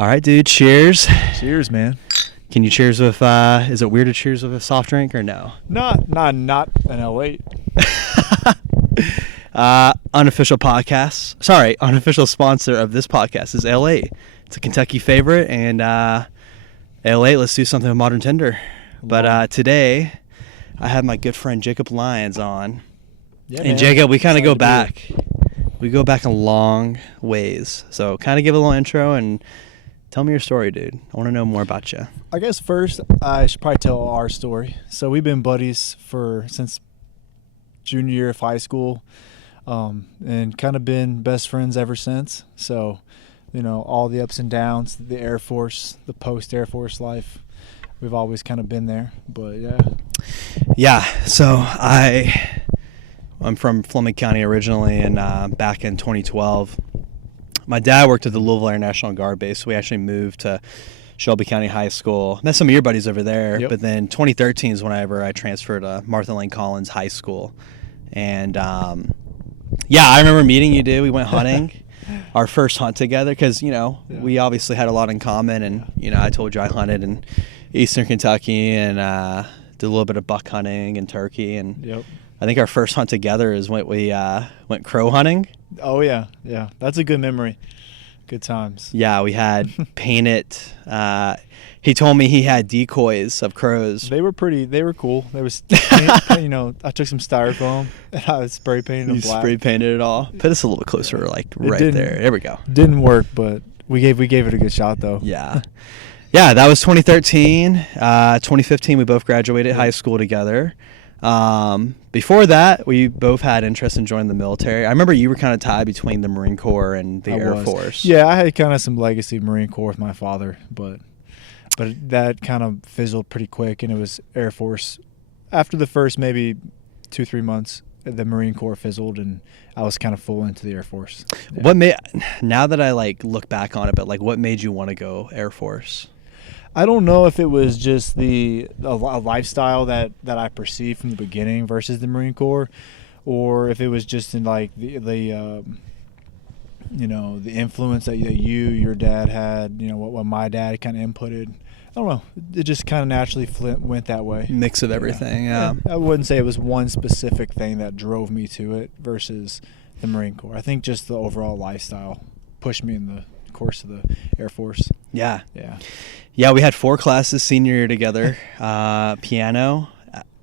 All right, dude. Cheers. Cheers, man. Can you cheers with? Is it weird to cheers with a soft drink or no? Not an L8. Unofficial podcast. Sorry, unofficial sponsor of this podcast is L8. It's a Kentucky favorite, and L8. Let's do something with Modern Tinder. But today, I have my good friend Jacob Lyons on. Yeah, and man. Jacob, we kind of Excited go to be back. here. We go back a long ways. So kind of give a little intro and tell me your story, dude. I want to know more about you. I guess first I should probably tell our story. So we've been buddies since junior year of high school, and kind of been best friends ever since. So, all the ups and downs, the Air Force, the post-Air Force life, we've always kind of been there. But yeah. Yeah, so I'm from Fleming County originally, and back in 2012, my dad worked at the Louisville Air National Guard base. So we actually moved to Shelby County High School. Met some of your buddies over there. Yep. But then 2013 is whenever I transferred to Martha Lane Collins High School. And yeah, I remember meeting you, dude. We went hunting. Our first hunt together because, we obviously had a lot in common. And, I told you I hunted in Eastern Kentucky and did a little bit of buck hunting and turkey. And Yep. I think our first hunt together is when we went crow hunting. Oh yeah. That's a good memory. Good times. Yeah, we had painted. He told me he had decoys of crows. They were cool. They was, I took some styrofoam and I was spray painted them You black. spray painted it all. Put us a little closer, right didn't- there. There we go. Didn't work, but we gave it a good shot though. Yeah. Yeah, that was 2013. 2015, we both graduated high school together. Before that, we both had interest in joining the military. I remember you were kind of tied between the Marine Corps and the Air Force. Yeah, I had kind of some legacy Marine Corps with my father, but that kind of fizzled pretty quick, and it was Air Force. After the first maybe 2-3 months, the Marine Corps fizzled, and I was kind of full into the Air Force. Yeah. Now that I look back on it, but what made you want to go Air Force? I don't know if it was just a lifestyle that I perceived from the beginning versus the Marine Corps, or if it was just in the influence that your dad had, what my dad kind of inputted. I don't know. It just kind of naturally went that way. Mix of everything, yeah. I wouldn't say it was one specific thing that drove me to it versus the Marine Corps. I think just the overall lifestyle pushed me in the course of the Air Force. Yeah. Yeah. Yeah, we had 4 classes senior year together. Piano,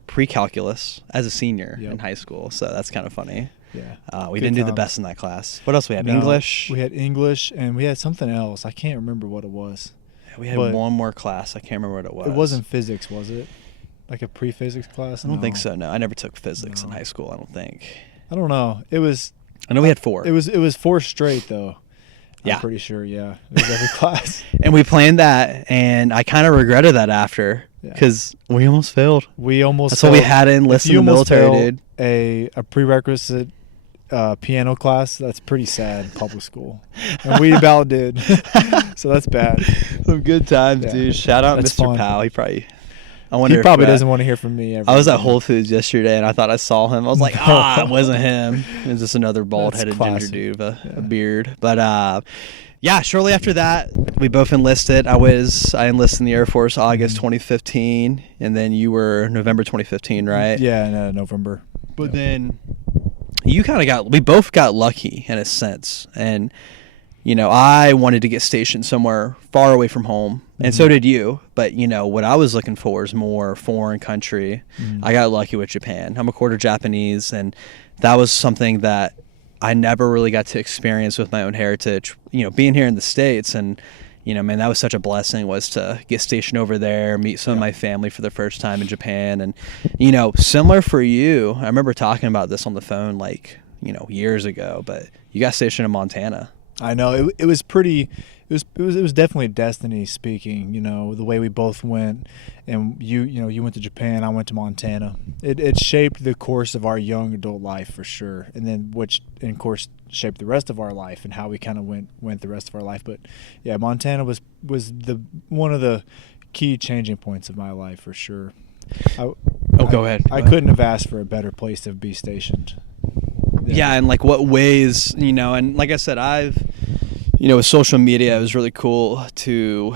pre-calculus as a senior in high school. So that's kind of funny. Yeah. We didn't do the best in that class. What else we had? English? We had English, and we had something else. I can't remember what it was. We had one more class. I can't remember what it was. It wasn't physics, was it? Like a pre-physics class? I don't think so, no. I never took physics in high school, I don't think. I don't know. It was... I know we had 4. It was 4 straight, though. Yeah. I'm pretty sure, yeah. It was every class. And we planned that, and I kind of regretted that after because we almost failed. That's what we had to enlist in the military, dude. A prerequisite piano class, that's pretty sad in public school. And we about did. So that's bad. Some good times, dude. Shout out That's Mr. fun. Powell. He Probably doesn't want to hear from me ever. I was at Whole Foods yesterday, and I thought I saw him. I was like, it wasn't him. It was just another bald-headed ginger dude with a beard. But, yeah, shortly after that, we both enlisted. I enlisted in the Air Force August 2015, and then you were November 2015, right? Yeah, no, November. But then we both got lucky in a sense. And, I wanted to get stationed somewhere far away from home, and so did you. But, what I was looking for is more foreign country. I got lucky with Japan. I'm a quarter Japanese, and that was something that I never really got to experience with my own heritage. Being here in the States, and, man, that was such a blessing, was to get stationed over there, meet some of my family for the first time in Japan. And, similar for you, I remember talking about this on the phone, years ago, but you got stationed in Montana. I know it was pretty. It was definitely destiny speaking. The way we both went, and you went to Japan, I went to Montana. It shaped the course of our young adult life for sure, and then which of course shaped the rest of our life and how we kind of went the rest of our life. But yeah, Montana was one of the key changing points of my life for sure. Go ahead. I couldn't have asked for a better place to be stationed. Yeah, and what ways, and like I said, I've with social media, it was really cool to,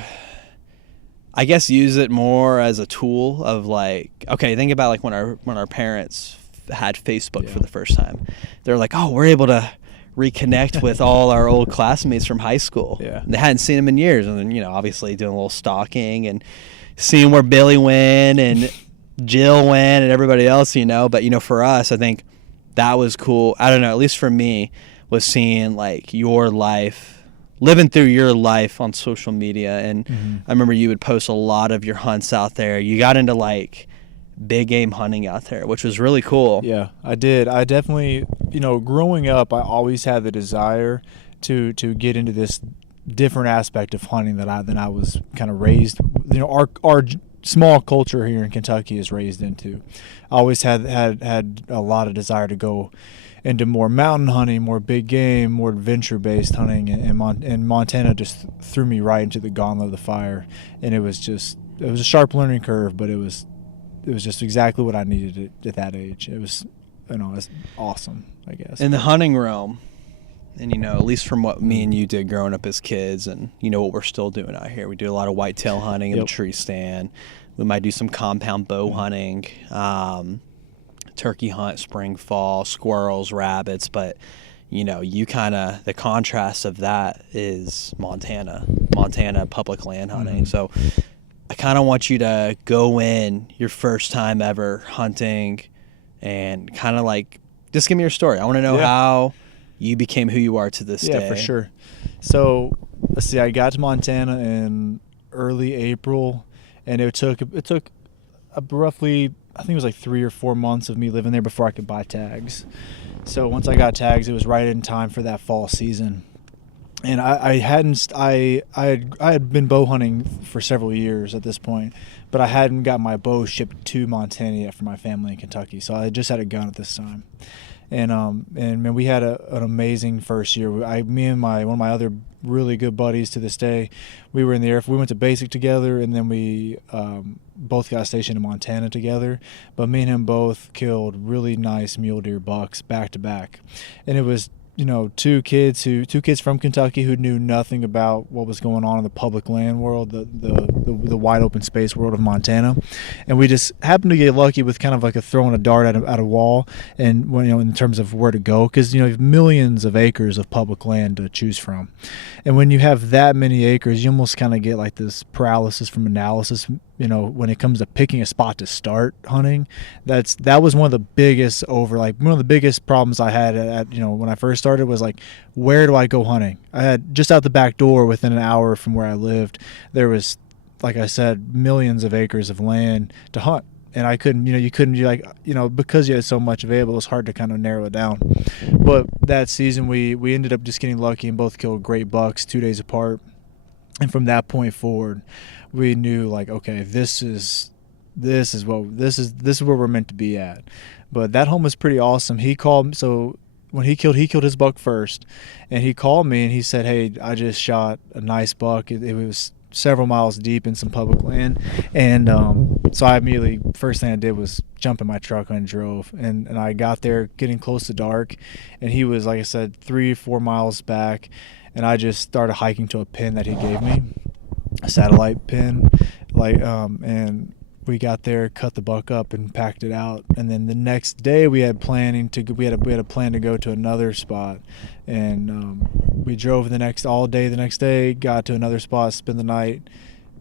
I guess, use it more as a tool of like, okay, think about like when our parents had Facebook for the first time. They're like, oh, we're able to reconnect with all our old classmates from high school. Yeah. They hadn't seen them in years. And then, obviously doing a little stalking and seeing where Billy went and Jill went and everybody else, But, for us, I think that was cool. I don't know, at least for me, was seeing like your life, living through your life on social media. And I remember you would post a lot of your hunts out there. You got into like big game hunting out there, which was really cool. Yeah, I did. I definitely, growing up, I always had the desire to get into this different aspect of hunting that I was kind of raised. Our small culture here in Kentucky is raised into. I always had a lot of desire to go into more mountain hunting, more big game, more adventure-based hunting, and Montana just threw me right into the gauntlet of the fire, and it was a sharp learning curve, but it was just exactly what I needed at that age. It was, it's awesome, I guess. In the hunting realm, and at least from what me and you did growing up as kids, and what we're still doing out here, we do a lot of whitetail hunting in the tree stand. We might do some compound bow hunting, turkey hunt, spring, fall, squirrels, rabbits, but you kind of, the contrast of that is Montana public land hunting. So I kind of want you to go in your first time ever hunting and kind of like, just give me your story. I want to know how you became who you are to this day. Yeah, for sure. So let's see, I got to Montana in early April, and it took roughly, I think it was like 3 or 4 months of me living there before I could buy tags. So once I got tags, it was right in time for that fall season. And I had been bow hunting for several years at this point, but I hadn't got my bow shipped to Montana yet for my family in Kentucky. So I just had a gun at this time. And man, we had an amazing first year. Me and one of my other really good buddies to this day, we were in the Air Force. We went to basic together, and then we both got stationed in Montana together. But me and him both killed really nice mule deer bucks back to back, and it was two kids from Kentucky who knew nothing about what was going on in the public land world, the wide open space world of Montana, and we just happened to get lucky with kind of like throwing a dart at a wall, and in terms of where to go, because you have millions of acres of public land to choose from, and when you have that many acres, you almost kind of get like this paralysis from analysis. When it comes to picking a spot to start hunting, that was one of the biggest problems I had when I first started was like, where do I go hunting? I had just out the back door within an hour from where I lived, there was, like I said, millions of acres of land to hunt. And I couldn't, you couldn't be like, because you had so much available, it was hard to kind of narrow it down. But that season, we ended up just getting lucky and both killed great bucks 2 days apart. And from that point forward, we knew like, okay, this is where we're meant to be at. But that home was pretty awesome. He called, so when he killed his buck first, and he called me and he said, hey, I just shot a nice buck. It was several miles deep in some public land, and so I immediately, first thing I did was jump in my truck and drove, and I got there getting close to dark, and he was, like I said, 3 or 4 miles back, and I just started hiking to a pin that he gave me, a satellite pin, and we got there, cut the buck up, and packed it out. And then the next day we had a plan to go to another spot, and we drove all day the next day, got to another spot, spent the night,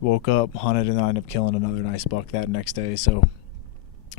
woke up, hunted, and I ended up killing another nice buck that next day. So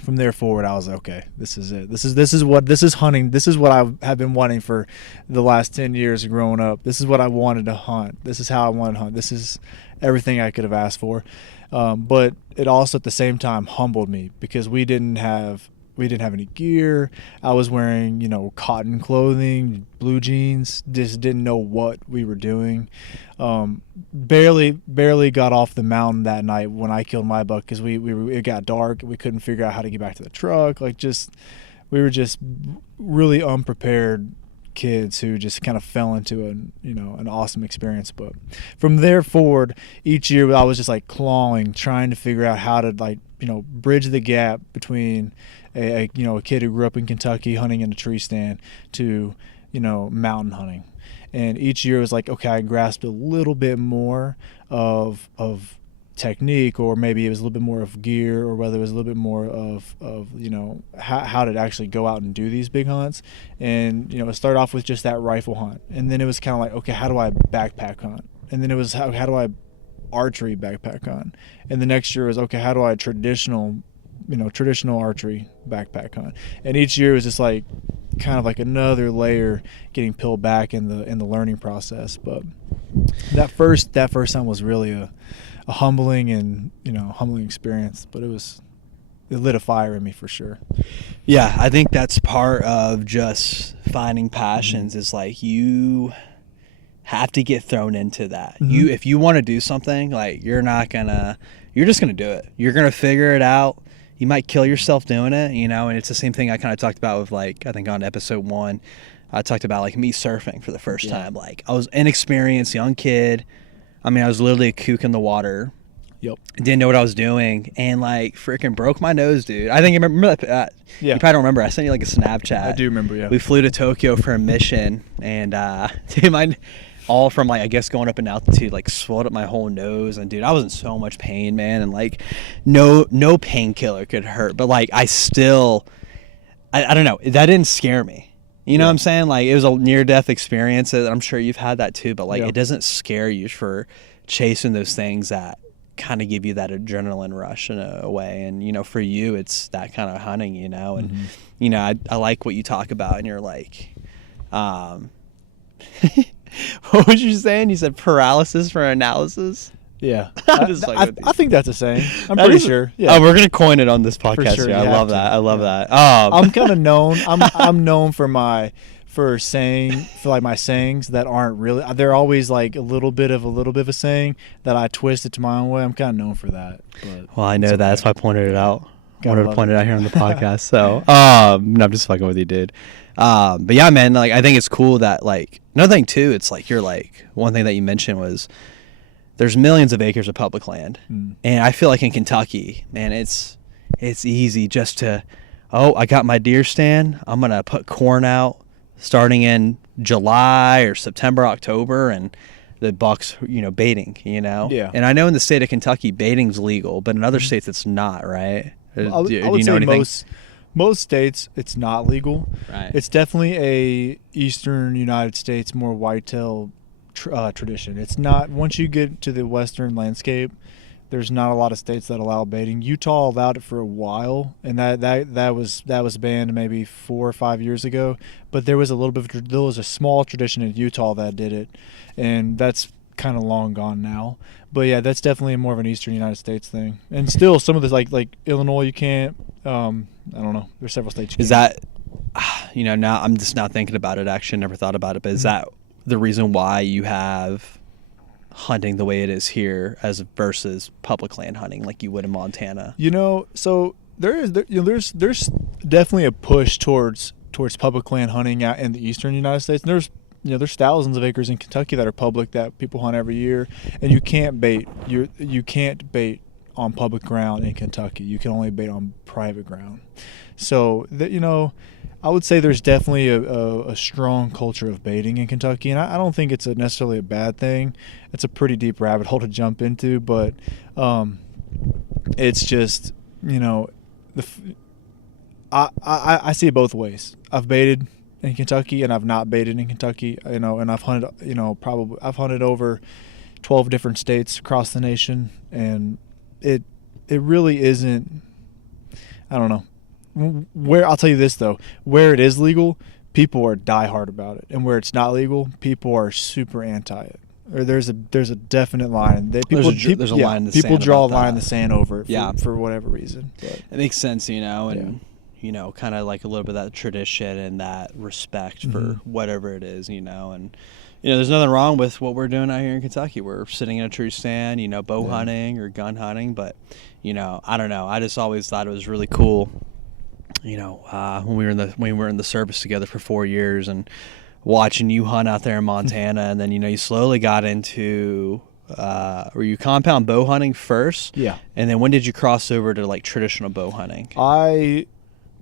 from there forward, I was like, okay, this is it. This is hunting. This is what I have been wanting for the last 10 years of growing up. This is what I wanted to hunt. This is how I wanted to hunt. This is everything I could have asked for. But it also at the same time humbled me, because we didn't have any gear. I was wearing, cotton clothing, blue jeans, just didn't know what we were doing. Barely got off the mountain that night when I killed my buck, because it got dark. We couldn't figure out how to get back to the truck. We were just really unprepared kids who just kind of fell into an awesome experience. But from there forward, each year I was just like clawing, trying to figure out how to bridge the gap between a kid who grew up in Kentucky hunting in a tree stand to mountain hunting. And each year was like, okay, I grasped a little bit more of technique, or maybe it was a little bit more of gear, or whether it was a little bit more of how to actually go out and do these big hunts. And it started off with just that rifle hunt, and then it was kind of like, okay, how do I backpack hunt? And then it was how do I archery backpack hunt? And the next year was, okay, how do I traditional archery backpack hunt? And each year was just like kind of like another layer getting peeled back in the learning process. But that first time was really a humbling and humbling experience, but it lit a fire in me for sure. Yeah, I think that's part of just finding passions, is like you have to get thrown into that. If you want to do something, like you're just gonna do it. You're gonna figure it out. You might kill yourself doing it, and it's the same thing I kind of talked about with, like, I think on episode 1, I talked about like me surfing for the first time. Like, I was inexperienced, young kid. I mean, I was literally a kook in the water. Yep. Didn't know what I was doing, and like freaking broke my nose, dude. I think you remember that. Yeah. You probably don't remember. I sent you like a Snapchat. I do remember. Yeah. We flew to Tokyo for a mission, and dude, mine all from like, I guess, going up in altitude, like swelled up my whole nose, and dude, I was in so much pain, man, and like no painkiller could hurt, but like I don't know, that didn't scare me. You know what I'm saying? Like, it was a near-death experience. I'm sure you've had that too, but like it doesn't scare you for chasing those things that kind of give you that adrenaline rush in a way. And for you, it's that kind of hunting, and I like what you talk about, and you're like, what was you saying? You said paralysis for analysis. Yeah. I think that's a saying. I'm pretty sure. Yeah. Oh, we're gonna coin it on this podcast. Sure, I love that. I love that. I'm kind of known. I'm known for my sayings that aren't really. They're always like a little bit of a saying that I twist it to my own way. I'm kind of known for that. But well, I know that. That's why I pointed it out. I wanted to point it out here on the podcast. So, no, I'm just fucking with you, dude. But yeah, man. Like, I think it's cool that, like, another thing too. It's like, you're like, one thing that you mentioned was, there's millions of acres of public land. And I feel like in Kentucky, man, it's easy just to, I got my deer stand. I'm going to put corn out starting in July or September, October, and the bucks, baiting, Yeah. And I know in the state of Kentucky, baiting's legal, but in other states it's not, right? I would say most states it's not legal. Right. It's definitely a eastern United States, more whitetail tradition. It's not, once you get to the western landscape, there's not a lot of states that allow baiting. Utah allowed it for a while, and that was banned maybe 4 or 5 years ago. But there was a small tradition in Utah that did it, and that's kind of long gone now. But yeah, that's definitely more of an eastern United States thing. And still, some of this like Illinois, you can't. I don't know. There's several states. Is that, now I'm just not thinking about it. Actually, never thought about it. But is that the reason why you have hunting the way it is here as versus public land hunting like you would in Montana? So there's definitely a push towards public land hunting out in the eastern United States. And there's thousands of acres in Kentucky that are public that people hunt every year, and you can't bait. You can't bait on public ground in Kentucky. You can only bait on private ground. So I would say there's definitely a strong culture of baiting in Kentucky, and I don't think it's necessarily a bad thing. It's a pretty deep rabbit hole to jump into, but it's just, I see it both ways. I've baited in Kentucky, and I've not baited in Kentucky, and I've hunted, I've hunted over 12 different states across the nation, and it really isn't, I don't know. Where, I'll tell you this though, where it is legal, people are diehard about it, and where it's not legal, people are super anti it. Or there's a definite line. There's a line in the sand. People draw a line in the sand over it for whatever reason. But it makes sense, and kind of like a little bit of that tradition and that respect for whatever it is, and there's nothing wrong with what we're doing out here in Kentucky. We're sitting in a tree stand, bow hunting or gun hunting, but I don't know. I just always thought it was really cool. When we were in the service together for 4 years and watching you hunt out there in Montana, and then you slowly got into were you compound bow hunting first? Yeah. And then when did you cross over to like traditional bow hunting? I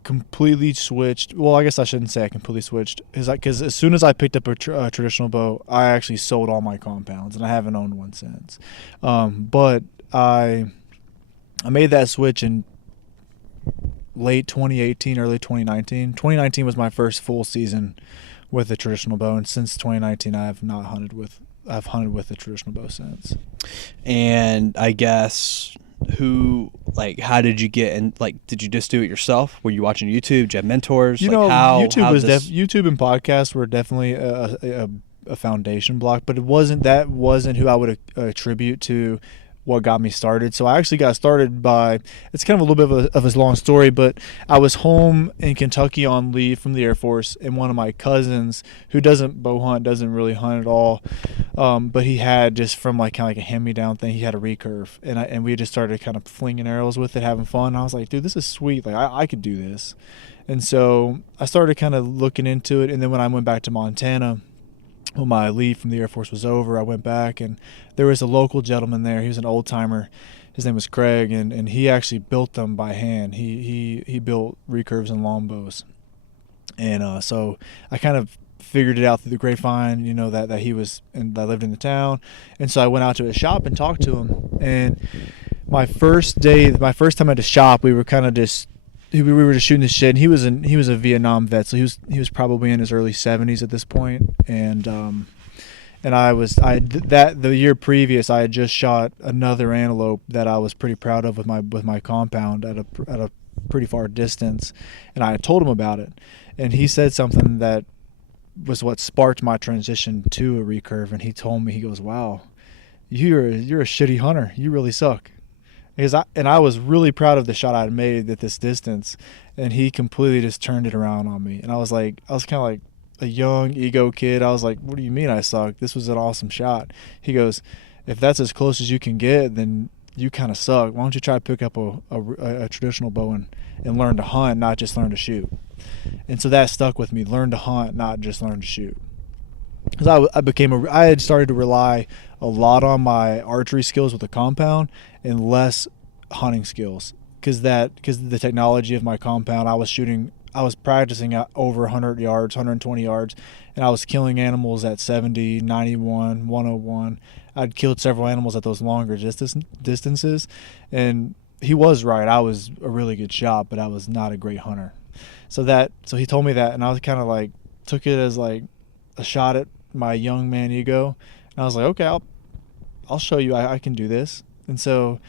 completely switched. Well, I guess I shouldn't say I completely switched, because as soon as I picked up a traditional bow, I actually sold all my compounds, and I haven't owned one since. But I made that switch in late 2018, early 2019. 2019 was my first full season with the traditional bow, and since 2019, I've hunted with the traditional bow since. And I guess how did you get in? Like, did you just do it yourself? Were you watching YouTube? Did you have mentors? YouTube and podcasts were definitely a foundation block, but that wasn't who I would attribute to what got me started. So I actually got started by, it's kind of a little bit of a long story, but I was home in Kentucky on leave from the Air Force, and one of my cousins, who doesn't bow hunt, doesn't really hunt at all, but he had, just from like kind of like a hand-me-down thing, he had a recurve, and we just started kind of flinging arrows with it, having fun. And I was like, dude, this is sweet. Like, I could do this. And so I started kind of looking into it, and then when I went back to Montana, when my leave from the Air Force was over, I went back, and there was a local gentleman there. He was an old timer. His name was Craig, and he actually built them by hand. He built recurves and longbows, and so I kind of figured it out through the grapevine, that he was, and I lived in the town, and so I went out to his shop and talked to him. And my first time at his shop, we were kind of just. We were just shooting the shit. And he was a Vietnam vet, so he was probably in his early 70s at this point. And the year previous, I had just shot another antelope that I was pretty proud of with my compound at a pretty far distance, and I had told him about it, and he said something that was what sparked my transition to a recurve. And he told me, he goes, "Wow, you're a shitty hunter. You really suck." I was really proud of the shot I had made at this distance, and he completely just turned it around on me. And I was kind of like a young ego kid. I was like, "What do you mean I suck? This was an awesome shot." He goes, "If that's as close as you can get, then you kind of suck. Why don't you try to pick up a traditional bow and learn to hunt, not just learn to shoot?" And so that stuck with me. Learn to hunt, not just learn to shoot. Because I had started to rely a lot on my archery skills with the compound and less hunting skills. Because of the technology of my compound, I was practicing at over 100 yards, 120 yards, and I was killing animals at 70, 91, 101. I'd killed several animals at those longer distances, and he was right. I was a really good shot, but I was not a great hunter. So he told me that, and I was kind of like, took it as like a shot at my young man ego, and I was like, okay, I'll show you I can do this. And so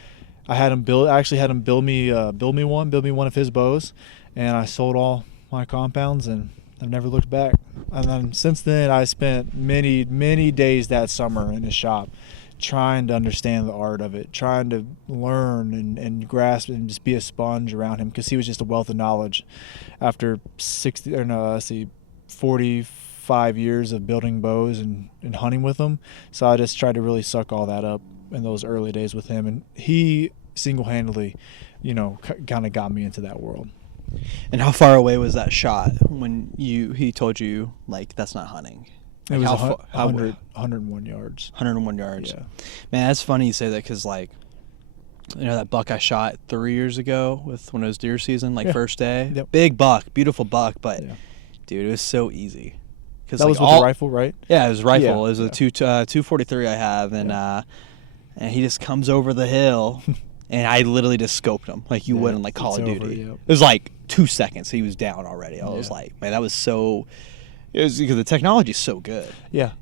I actually had him build me one of his bows, and I sold all my compounds, and I've never looked back. And then since then, I spent many days that summer in his shop trying to understand the art of it, trying to learn and grasp and just be a sponge around him, because he was just a wealth of knowledge. After 45 years of building bows and hunting with them. So I just tried to really suck all that up in those early days with him, and he single-handedly, kind of got me into that world. And how far away was that shot when he told you, like, that's not hunting? It was 101 yards. 101 yards. Yeah. Man, that's funny you say that, because, like, that buck I shot 3 years ago when it was deer season, first day. Yep. Big buck, beautiful buck, but, dude, it was so easy. That was with the rifle, right? Yeah, it was a rifle. Yeah. It was a 243 I have, and he just comes over the hill, and I literally just scoped him like you would in like Call of Duty. It was like 2 seconds, he was down already. I was like, man, that was so. It was because the technology is so good. Yeah.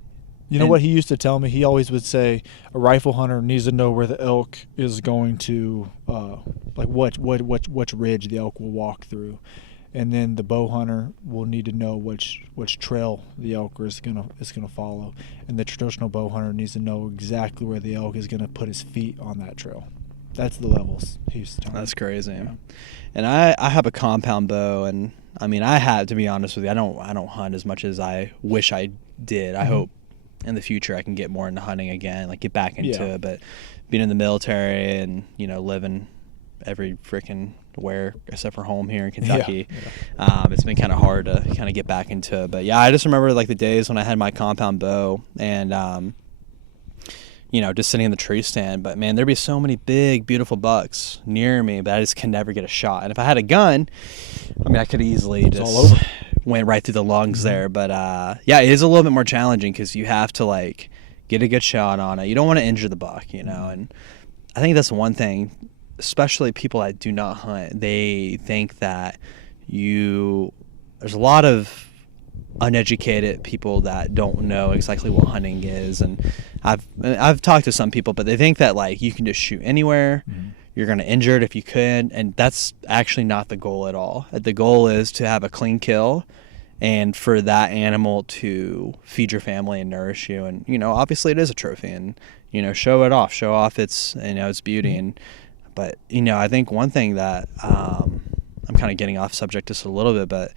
You know what he used to tell me? He always would say a rifle hunter needs to know where the elk is going to, like which ridge the elk will walk through. And then the bow hunter will need to know which trail the elk is gonna follow, and the traditional bow hunter needs to know exactly where the elk is gonna put his feet on that trail. That's the levels he used to tell me. That's crazy. Yeah. And I have a compound bow, and I mean, to be honest with you, I don't hunt as much as I wish I did. I hope in the future I can get more into hunting again, like get back into it. But being in the military and living every freaking where except for home here in Kentucky, it's been kind of hard to kind of get back into it. But yeah, I just remember like the days when I had my compound bow, and just sitting in the tree stand. But man, there'd be so many big, beautiful bucks near me, but I just can never get a shot. And if I had a gun, I mean, I could easily just all over. went right through the lungs there. But yeah, it is a little bit more challenging because you have to like get a good shot on it. You don't want to injure the buck, and I think that's one thing, especially people that do not hunt. They think that there's a lot of uneducated people that don't know exactly what hunting is, and I've talked to some people, but they think that like you can just shoot anywhere. You're going to injure it if you could, and that's actually not the goal at all. The goal is to have a clean kill and for that animal to feed your family and nourish you. And obviously it is a trophy, and show off its beauty. And but I think one thing that I'm kind of getting off subject just a little bit, but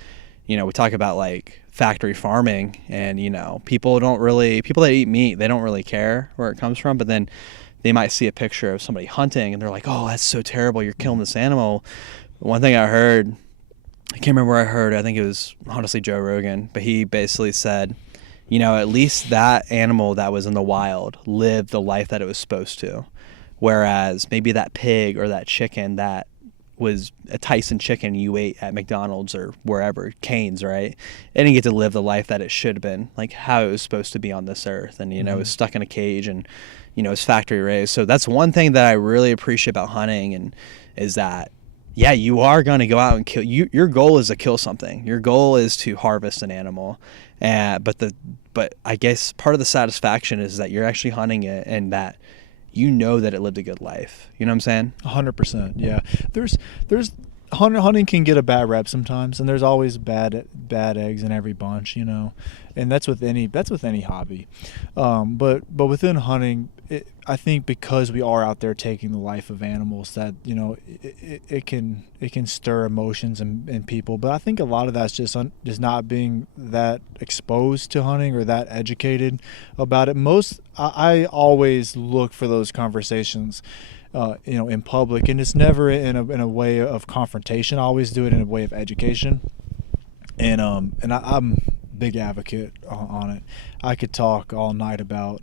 we talk about like factory farming, and people that eat meat, they don't really care where it comes from, but then they might see a picture of somebody hunting and they're like, oh, that's so terrible, you're killing this animal. One thing I heard, I can't remember where I heard, I think it was honestly Joe Rogan, but he basically said, at least that animal that was in the wild lived the life that it was supposed to, whereas maybe that pig or that chicken that was a Tyson chicken you ate at McDonald's or wherever, Cane's, right? It didn't get to live the life that it should have been, like how it was supposed to be on this earth. And, it was stuck in a cage and, it's factory raised. So that's one thing that I really appreciate about hunting, and is that, yeah, you are going to go out and kill. Your goal is to kill something. Your goal is to harvest an animal. But I guess part of the satisfaction is that you're actually hunting it, and that that it lived a good life. You know what I'm saying? 100%. Yeah. There's hunting can get a bad rep sometimes, and there's always bad eggs in every bunch, and that's with any hobby. But within hunting, I think because we are out there taking the life of animals, that it can stir emotions in people. But I think a lot of that's just not being that exposed to hunting or that educated about it. I always look for those conversations in public, and it's never in a way of confrontation. I always do it in a way of education, and I'm a big advocate on it. I could talk all night about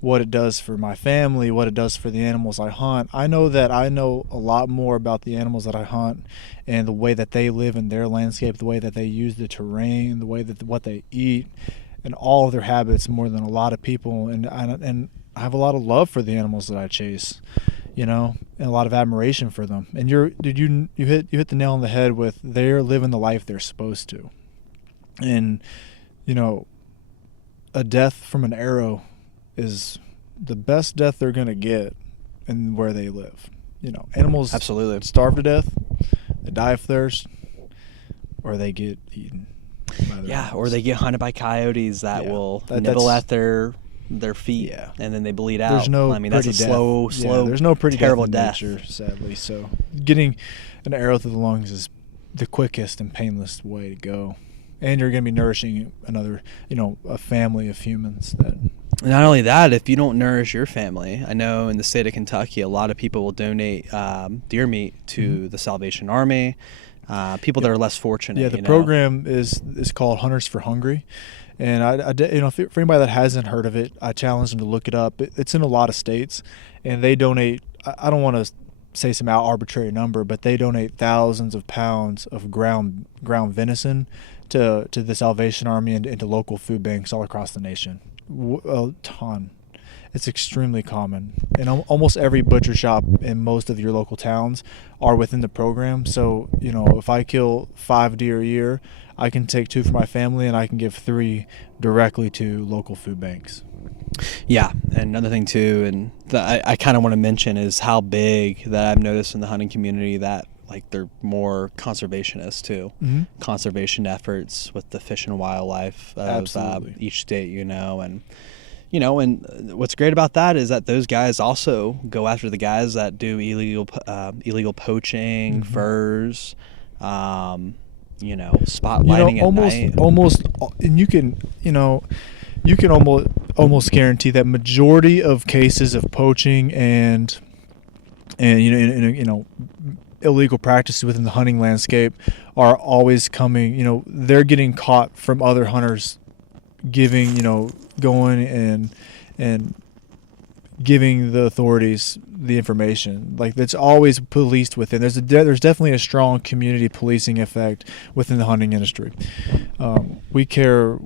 what it does for my family, what it does for the animals I hunt. I know that I know a lot more about the animals that I hunt and the way that they live in their landscape, the way that they use the terrain, the way that what they eat, and all of their habits more than a lot of people. And I have a lot of love for the animals that I chase, and a lot of admiration for them. And you hit the nail on the head with they're living the life they're supposed to. And a death from an arrow is the best death they're going to get in where they live. Animals absolutely starve to death, they die of thirst, or they get eaten by their animals. Or they get hunted by coyotes that will nibble at their feet, and then they bleed out. There's no that's a slow there's no pretty terrible death in nature, sadly. So getting an arrow through the lungs is the quickest and painless way to go. And you're going to be nourishing another, a family of humans. That not only that, if you don't nourish your family, I know in the state of Kentucky, a lot of people will donate deer meat to the Salvation Army. People that are less fortunate. Yeah, the program is called Hunters for Hungry, and for anybody that hasn't heard of it, I challenge them to look it up. It's in a lot of states, and they donate. I don't want to say some arbitrary number, but they donate thousands of pounds of ground venison to the Salvation Army and to local food banks all across the nation. A ton. It's extremely common, and almost every butcher shop in most of your local towns are within the program. So if I kill 5 deer a year, I can take 2 for my family, and I can give 3 directly to local food banks. Yeah, and another thing too, and I kind of want to mention is how big that I've noticed in the hunting community that like they're more conservationist too. Mm-hmm. Conservation efforts with the fish and wildlife of each state, and what's great about that is that those guys also go after the guys that do illegal poaching, mm-hmm. furs, spotlighting at night. Almost, and you can almost guarantee that majority of cases of poaching and illegal practices within the hunting landscape are always coming. They're getting caught from other hunters going and giving the authorities the information. Like, that's always policed within. There's definitely a strong community policing effect within the hunting industry. We care,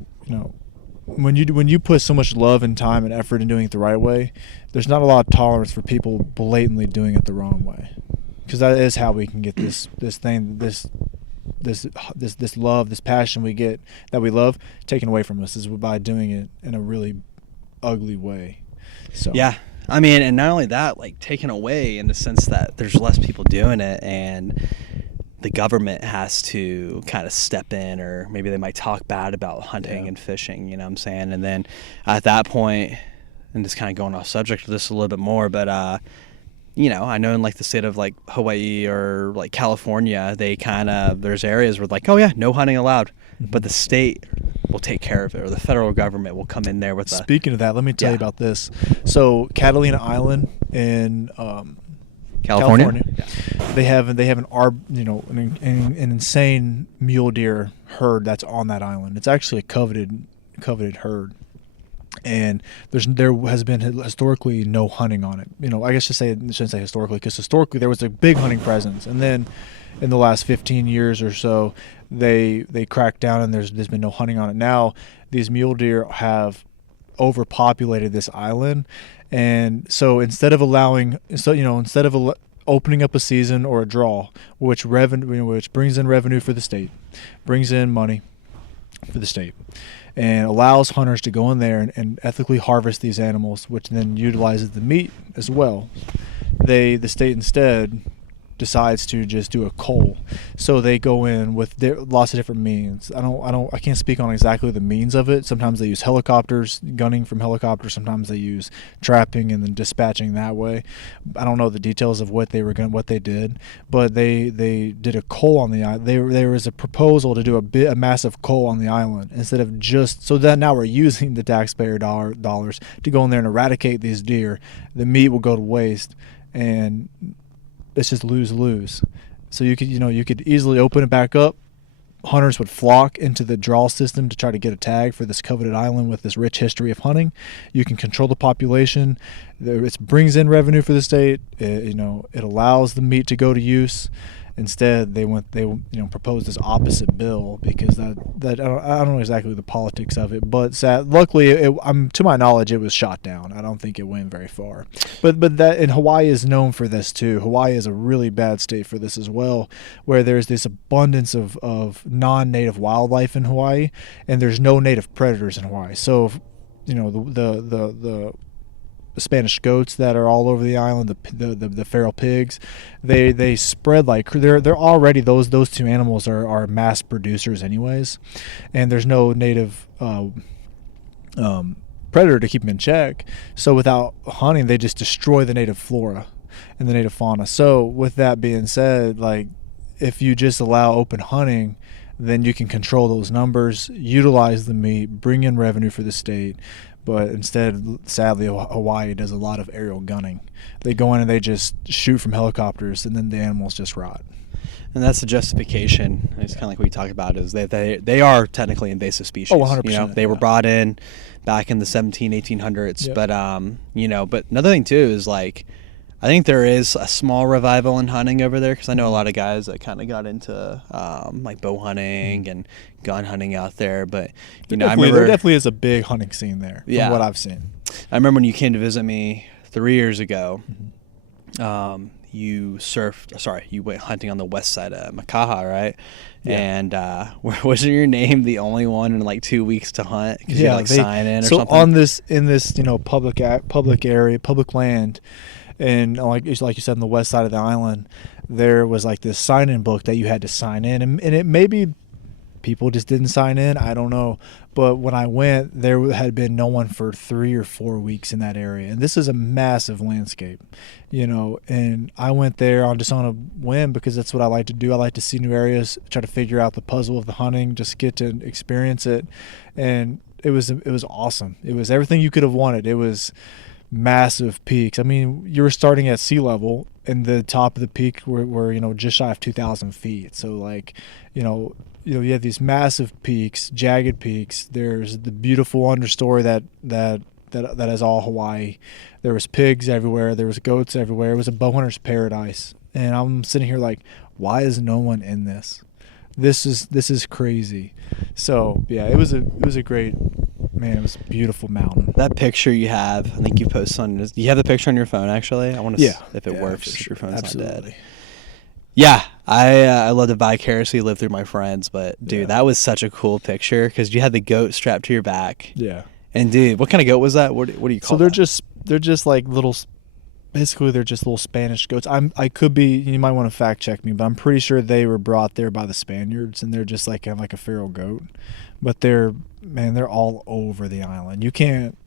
when you put so much love and time and effort in doing it the right way, there's not a lot of tolerance for people blatantly doing it the wrong way, because that is how we can get this love, this passion we get that we love taken away from us, is by doing it in a really ugly way. So Yeah. I mean, and not only that, like, taken away in the sense that there's less people doing it, and the government has to kind of step in, or maybe they might talk bad about hunting and fishing, you know what I'm saying? And then at that point, and just kind of going off subject of this a little bit more, but I know in like the state of like Hawaii or like California, there's areas where like, oh yeah, no hunting allowed, but the state will take care of it, or the federal government will come in there with Speaking of that, let me tell you about this. So Catalina Island in California. They have an insane mule deer herd that's on that island. It's actually a coveted herd. And there has been historically no hunting on it. I guess I shouldn't say historically, because historically there was a big hunting presence, and then in the last 15 years or so, they cracked down, and there's been no hunting on it. Now these mule deer have overpopulated this island, and so instead of opening up a season or a draw, which brings in revenue for the state, brings in money for the state, and allows hunters to go in there and ethically harvest these animals, which then utilizes the meat as well, the state instead decides to just do a cull. So they go in with lots of different means. I can't speak on exactly the means of it. Sometimes they use helicopters, gunning from helicopters. Sometimes they use trapping and then dispatching that way. I don't know the details of what they did, but they did a cull on the island. There was a proposal to do a massive cull on the island, instead of so that now we're using the taxpayer dollars to go in there and eradicate these deer. The meat will go to waste, and it's just lose-lose. So you could easily open it back up. Hunters would flock into the draw system to try to get a tag for this coveted island with this rich history of hunting. You can control the population. It brings in revenue for the state. It allows the meat to go to use. Instead, they proposed this opposite bill, because that I don't know exactly the politics of it, but luckily, to my knowledge, it was shot down. I don't think it went very far. But that, and Hawaii is known for this too. Hawaii is a really bad state for this as well, where there's this abundance of non-native wildlife in Hawaii, and there's no native predators in Hawaii. So, the Spanish goats that are all over the island, the feral pigs, they spread like they're already those two animals are mass producers anyways, and there's no native predator to keep them in check. So without hunting, they just destroy the native flora and the native fauna. So with that being said, like, if you just allow open hunting, then you can control those numbers, utilize the meat, bring in revenue for the state. But instead, sadly, Hawaii does a lot of aerial gunning. They go in and they just shoot from helicopters, and then the animals just rot. And that's the justification. It's kind of like what we talk about, is they are technically invasive species. Oh, 100%. They were brought in back in the 1800s. Yep. But but another thing too is, like, I think there is a small revival in hunting over there, because I know a lot of guys that kind of got into like bow hunting and gun hunting out there. But I remember there definitely is a big hunting scene there, from what I've seen. I remember when you came to visit me 3 years ago. You went hunting on the west side of Makaha, right? Yeah. And wasn't your name the only one in like 2 weeks to hunt? Because you had sign in or something. So in this public area, public land. And like you said, on the west side of the island, there was like this sign-in book that you had to sign in, and it maybe people just didn't sign in. I don't know, but when I went, there had been no one for 3 or 4 weeks in that area, and this is a massive landscape, And I went there on a whim, because that's what I like to do. I like to see new areas, try to figure out the puzzle of the hunting, just get to experience it, and it was awesome. It was everything you could have wanted. It was massive peaks. I mean, you were starting at sea level, and the top of the peak were just shy of 2,000 feet. So like, you have these massive peaks, jagged peaks. There's the beautiful understory that that is all Hawaii. There was pigs everywhere. There was goats everywhere. It was a bowhunter's paradise. And I'm sitting here like, why is no one in this? This is crazy. So yeah, it was a great, man. It was a beautiful mountain. That picture you have, I think you posted on. Do you have the picture on your phone? Actually, I want to see if it works. If your phone's not dead. Yeah, I love to vicariously live through my friends, but dude, that was such a cool picture because you had the goat strapped to your back. Yeah. And dude, what kind of goat was that? What do you call? So they're just like little. Basically, they're just little Spanish goats. I could be. You might want to fact check me, but I'm pretty sure they were brought there by the Spaniards, and they're just like kind of like a feral goat. But they're all over the island. You can't.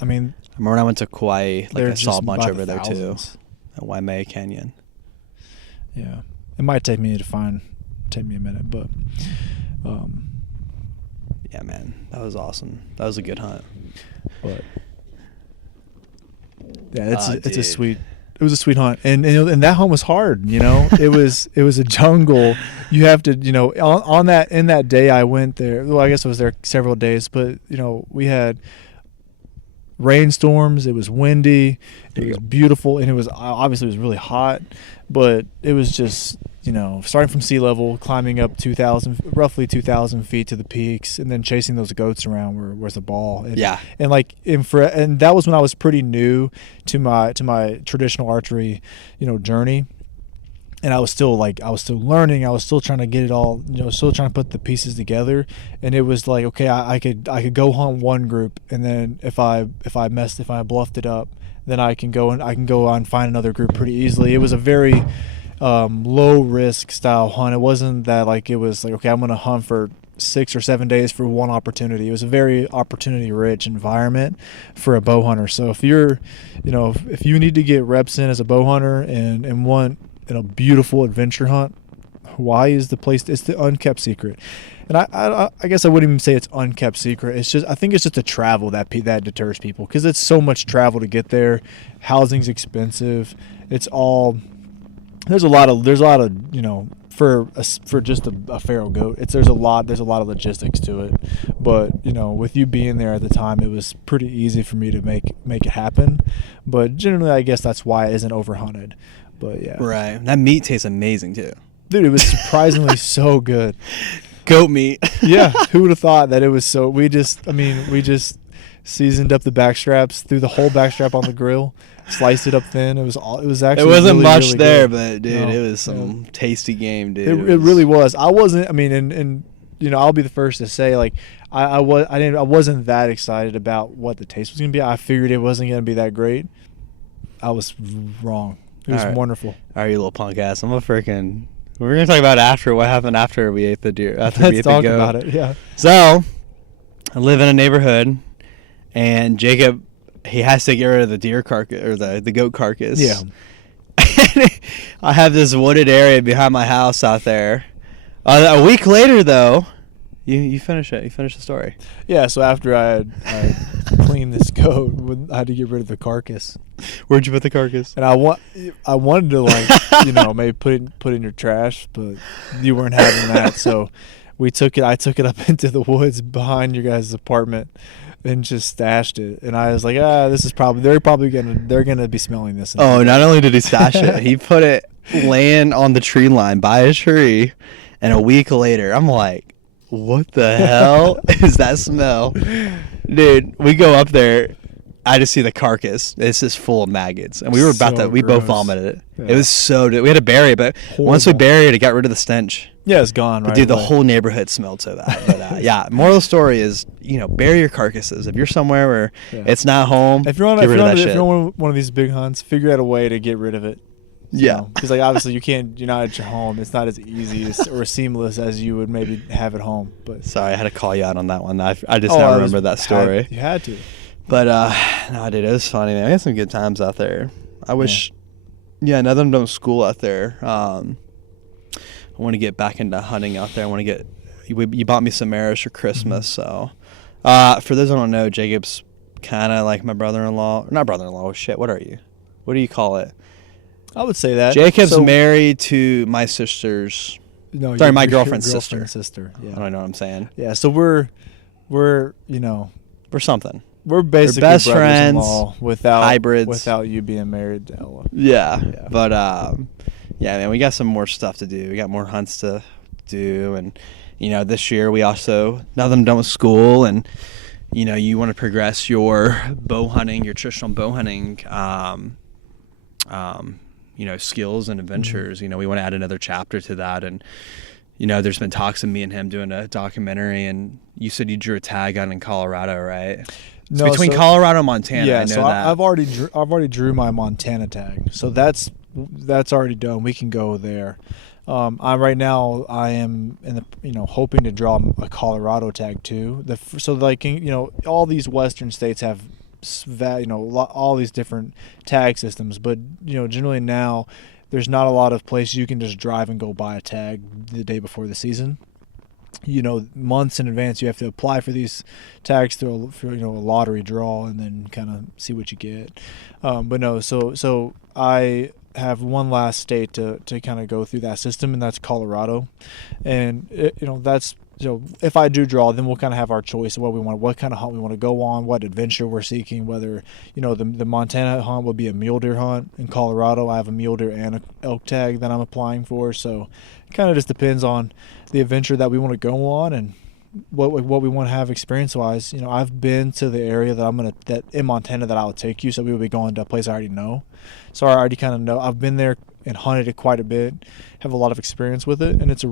I mean, I remember when I went to Kauai, like I saw a bunch over there too, at Waimea Canyon. Yeah, it might take me a minute, but. Yeah, man, that was awesome. That was a good hunt. But. Yeah, it's a sweet. It was a sweet hunt, and that hunt was hard. It was a jungle. You have to, on that day I went there. Well, I guess I was there several days, but we had rainstorms. It was windy. It was beautiful, and it was really hot, but it was just starting from sea level, climbing up roughly 2,000 feet to the peaks, and then chasing those goats around was a ball. And that was when I was pretty new to my traditional archery, journey. And I was still learning. I was still trying to get it all, still trying to put the pieces together. And it was like, okay, I could go hunt one group, and then if I bluffed it up, then I can go and find another group pretty easily. It was a very low risk style hunt. It wasn't that like it was like, okay, I'm gonna hunt for 6 or 7 days for one opportunity. It was a very opportunity rich environment for a bow hunter. So if you're if you need to get reps in as a bow hunter and want a beautiful adventure hunt, Hawaii is the place. It's the unkept secret. And I guess I wouldn't even say it's unkept secret. I think it's just the travel that deters people, because it's so much travel to get there. Housing's expensive. There's a lot of for just a feral goat. There's a lot of logistics to it. But with you being there at the time, it was pretty easy for me to make it happen. But generally, I guess that's why it isn't overhunted. But yeah, right. That meat tastes amazing too, dude. It was surprisingly so good. Goat meat. Yeah, who would have thought that it was so? We just seasoned up the backstraps, threw the whole backstrap on the grill, sliced it up thin. It was actually. It wasn't really, much really there, good. but dude, it was some tasty game, dude. It really was. I wasn't. I mean, and I'll be the first to say, like, I wasn't that excited about what the taste was gonna be. I figured it wasn't gonna be that great. I was wrong. It was wonderful. All right, you little punk ass. We're gonna talk about what happened after we ate the deer. Let's talk about it. Yeah. So, I live in a neighborhood, and Jacob, he has to get rid of the deer carcass or the goat carcass. Yeah. I have this wooded area behind my house out there. A week later, though, you finish it. You finish the story. Yeah. So after I cleaned this goat, I had to get rid of the carcass. Where'd you put the carcass? And I wanted to maybe put it in your trash, but you weren't having that. So I took it up into the woods behind your guys' apartment and just stashed it. And I was like, this is they're gonna be smelling this. Oh, not only did he stash it, he put it laying on the tree line by a tree. And a week later, I'm like, what the hell is that smell? Dude, we go up there. I just see the carcass. It's just full of maggots. And we were we both vomited it. Yeah. It was so, we had to bury it, but once we buried it, it got rid of the stench. Yeah, it's gone, right? But dude, the whole neighborhood smelled so bad. But, yeah, moral of the story is, bury your carcasses. If you're somewhere where it's not home, if you're on one of these big hunts, figure out a way to get rid of it. Yeah. Because obviously you're not at your home. It's not as easy or seamless as you would maybe have at home. But sorry, I had to call you out on that one. I just now remember that story. You had to. But no, dude, it was funny, man. I had some good times out there. I wish, now that I'm done with school out there, I want to get back into hunting out there. You bought me some arrows for Christmas, so for those who don't know, Jacob's kind of like my brother-in-law. Not brother-in-law. Shit, what are you? What do you call it? I would say that. Jacob's married to my sister's. No, my girlfriend's sister. Yeah. I don't know what I'm saying. Yeah, so we're something. we're basically best brothers-in-law without hybrids. without you being married to Ella. Yeah. Yeah. But yeah, man, we got some more stuff to do. We got more hunts to do, and this year we also, now that I'm done with school, and you want to progress your bow hunting, your traditional bow hunting, skills and adventures. Mm-hmm. We want to add another chapter to that, and there's been talks of me and him doing a documentary, and you said you drew a tag out in Colorado, right? No, between Colorado and Montana. Yeah, I know so that. I've already drew my Montana tag, so that's already done. We can go there. I am in the hoping to draw a Colorado tag too. All these Western states have all these different tag systems, but generally now there's not a lot of places you can just drive and go buy a tag the day before the season. Months in advance you have to apply for these tags through a lottery draw, and then kind of see what you get. But no, so I have one last state to kind of go through that system, and that's Colorado. And that's, if I do draw, then we'll kind of have our choice of what kind of hunt we want to go on, what adventure we're seeking. Whether the Montana hunt will be a mule deer hunt. In Colorado, I have a mule deer and an elk tag that I'm applying for. So it kind of just depends on the adventure that we want to go on and what we want to have experience wise. I've been to the area that in Montana that I'll take you, so we will be going to a place I already know. So I already kind of know. I've been there and hunted it quite a bit, have a lot of experience with it, and it's a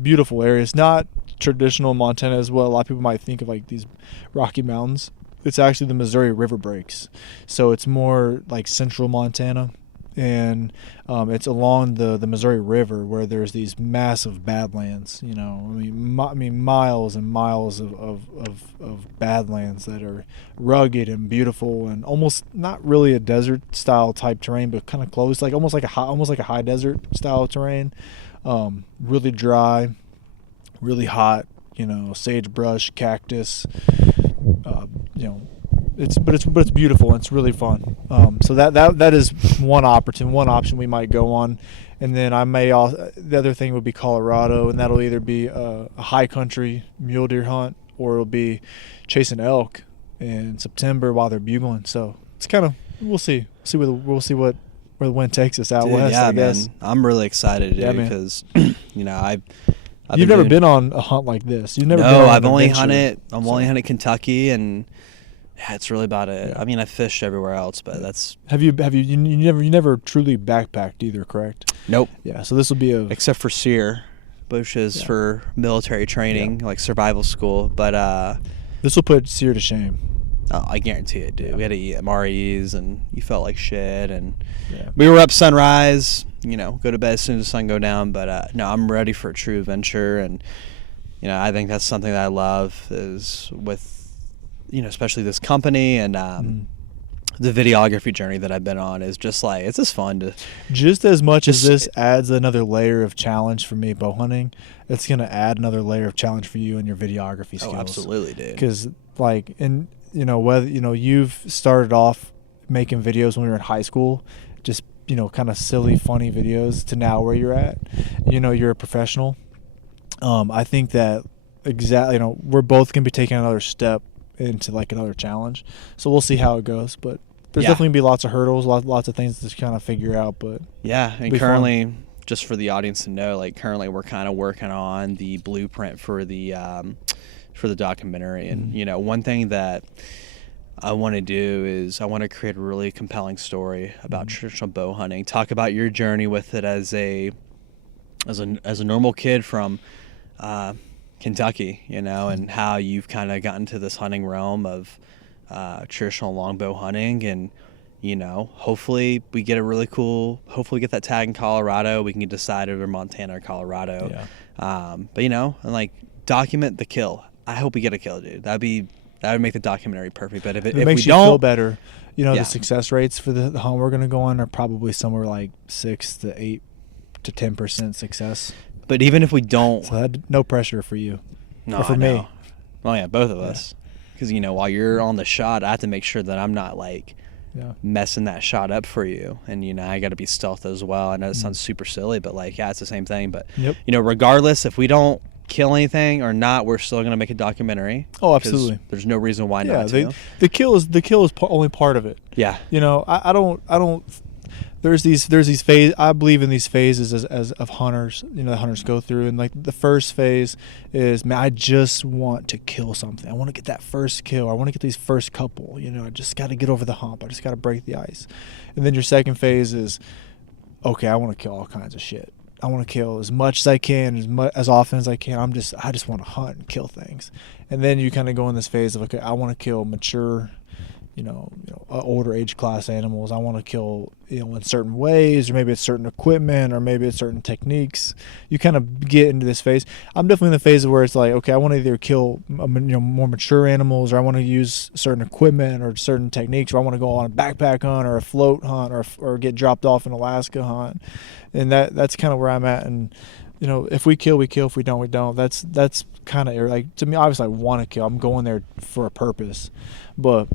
beautiful area. It's not traditional Montana as well. A lot of people might think of like these Rocky Mountains. It's actually the Missouri River breaks, so it's more like central Montana, and it's along the Missouri River where there's these massive badlands. Miles and miles of badlands that are rugged and beautiful, and almost not really a desert style type terrain, but kind of close, like almost like a high desert style terrain. Really dry, really hot. Sagebrush, cactus. It's beautiful and it's really fun. So that is one option we might go on, and then the other thing would be Colorado, and that'll either be a high country mule deer hunt, or it'll be chasing elk in September while they're bugling. So it's kind of, we'll see where the wind takes us out. Dude, west. yeah, I guess. Man, I'm really excited, dude, Yeah, man. because You've never been on a hunt like this. You've never been on an I've only adventure. only hunted Kentucky, and yeah, it's really about it. Yeah. I mean, I fished everywhere else, but that's You never truly backpacked either, correct? nope. Yeah, so this will be Except for SEER, which is for military training, like survival school. But this will put Sear to shame. I guarantee it, dude. Yeah. We had to eat MREs, and you felt like shit, and Yeah. we were up sunrise. Go to bed as soon as the sun go down. But no, I'm ready for a true adventure, and I think that's something that I love is with especially this company, and the videography journey that I've been on is just like, it's just fun to Just as much as this adds another layer of challenge for me bow hunting, it's going to add another layer of challenge for you and your videography skills. Oh, absolutely, dude. Because whether you've started off making videos when we were in high school, just kind of silly, funny videos, to now where you're at, you're a professional. I think that we're both going to be taking another step into like another challenge, so we'll see how it goes. But there's definitely gonna be lots of hurdles, lots of things to kind of figure out. But yeah, and currently, just for the audience to know, like currently we're kind of working on the blueprint for the documentary, and one thing that I want to do is I want to create a really compelling story about traditional bow hunting. Talk about your journey with it as a normal kid from Kentucky, and how you've kind of gotten to this hunting realm of traditional longbow hunting, and hopefully we get get that tag in Colorado. We can decide over Montana or Colorado. Yeah. But and like document the kill. I hope we get a kill, dude. That would make the documentary perfect. But if it we makes you don't feel better, the success rates for the hunt we're gonna go on are probably somewhere like 6 to 8 to 10% success. But even if we don't, so no pressure for you. no, or for I me. know. Well, yeah, both of us. Because while you're on the shot, I have to make sure that I'm not like messing that shot up for you, and I got to be stealth as well. I know it sounds super silly, but like, yeah, it's the same thing. But Yep. regardless, if we don't kill anything or not, we're still gonna make a documentary. Oh, 'cause absolutely. There's no reason why Yeah, not to. the kill is only part of it. Yeah. You know, I don't. There's these phases. I believe in these phases as of hunters. You know, the hunters go through, and like the first phase is, man, I just want to kill something. I want to get that first kill. I want to get these first couple. You know, I just got to get over the hump. I just got to break the ice. And then your second phase is, okay, I want to kill all kinds of shit. I want to kill as much as I can, as often as I can. I just want to hunt and kill things. And then you kind of go in this phase of, okay, I want to kill mature, older age class animals. I want to kill, in certain ways, or maybe it's certain equipment, or maybe it's certain techniques. You kind of get into this phase. I'm definitely in the phase where it's like, okay, I want to either kill, more mature animals, or I want to use certain equipment or certain techniques, or I want to go on a backpack hunt or a float hunt or get dropped off in Alaska hunt. And that's kind of where I'm at. And, if we kill, we kill. If we don't, we don't. That's kind of like, to me, obviously I want to kill. I'm going there for a purpose, but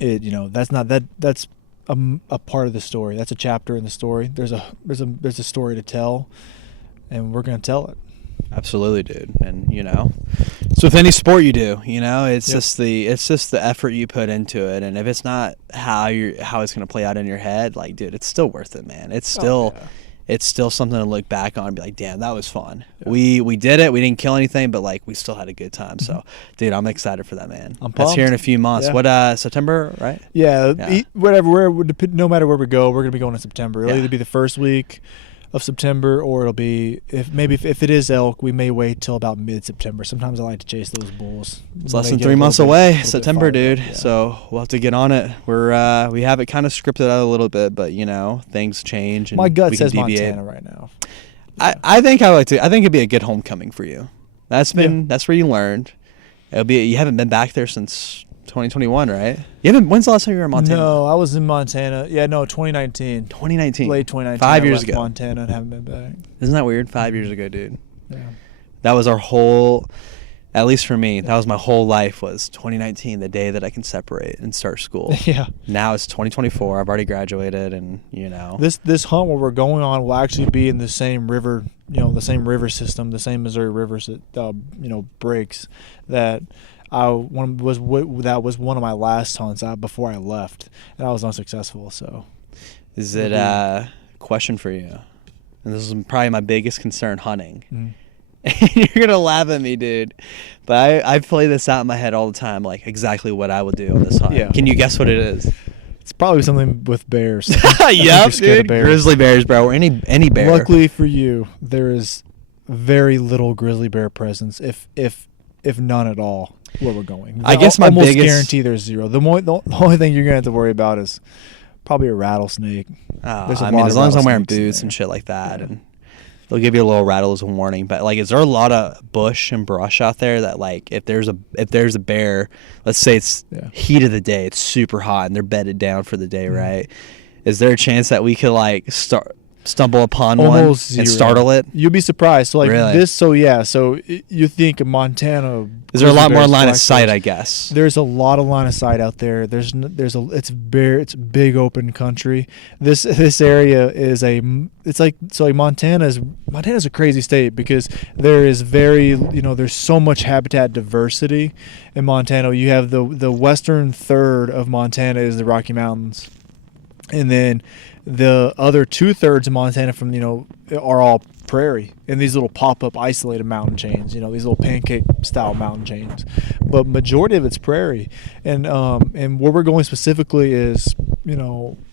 that's a part of the story. That's a chapter in the story. There's a story to tell, and we're gonna tell it. Absolutely, dude. And so with any sport you do, it's just the effort you put into it. And if it's not how it's gonna play out in your head, like, dude, it's still worth it, man. It's still it's still something to look back on and be like, damn, that was fun. Yeah. We did it. We didn't kill anything, but like we still had a good time. So, dude, I'm excited for that, man. I'm pumped. That's here in a few months. Yeah. What, September, right? Yeah. No matter where we go, we're gonna be going in September. It'll either be the first week of September, or it'll be if it is elk, we may wait till about mid-September. Sometimes I like to chase those bulls. It's less than 3 months away, September, dude. Yeah. So we'll have to get on it. We have it kind of scripted out a little bit, but things change. And my gut says Montana right now. Yeah. I think it'd be a good homecoming for you. That's where you learned. You haven't been back there since 2021, right? When's the last time you were in Montana? No, I was in Montana. Yeah, no, 2019. 2019. Late 2019. 5 years ago. Montana and haven't been back. Isn't that weird? 5 years ago, dude. Yeah. That was our whole, at least for me, that was my whole life, was 2019, the day that I can separate and start school. Yeah. Now it's 2024. I've already graduated, and This hunt where we're going on will actually be in the same river, the same river system, the same Missouri rivers that breaks that. That was one of my last hunts before I left, and I was unsuccessful. So, is it a question for you? And this is probably my biggest concern hunting. Mm-hmm. You're gonna laugh at me, dude, but I play this out in my head all the time, like exactly what I would do on this hunt. Yeah. Can you guess what it is? It's probably something with bears. Yep, dude. Grizzly bears, bro, or any bear. Luckily for you, there is very little grizzly bear presence, if none at all, where we're going. I guess my almost biggest guarantee there's zero. The only thing you're gonna have to worry about is probably a rattlesnake. As long as I'm wearing boots and shit like that, and they'll give you a little rattle as a warning. But like, is there a lot of bush and brush out there that, like, if there's a bear, let's say it's heat of the day, it's super hot, and they're bedded down for the day, right? Is there a chance that we could like stumble upon almost one and startle it? You'll be surprised. So like really? So you think of Montana. Is there a lot more line of sight, I guess? There's a lot of line of sight out there. It's big open country. This area is Montana's a crazy state because there is there's so much habitat diversity in Montana. You have the western third of Montana is the Rocky Mountains, and then the other 2/3 of Montana are all prairie and these little pop-up isolated mountain chains, these little pancake style mountain chains, but majority of it's prairie. And where we're going specifically is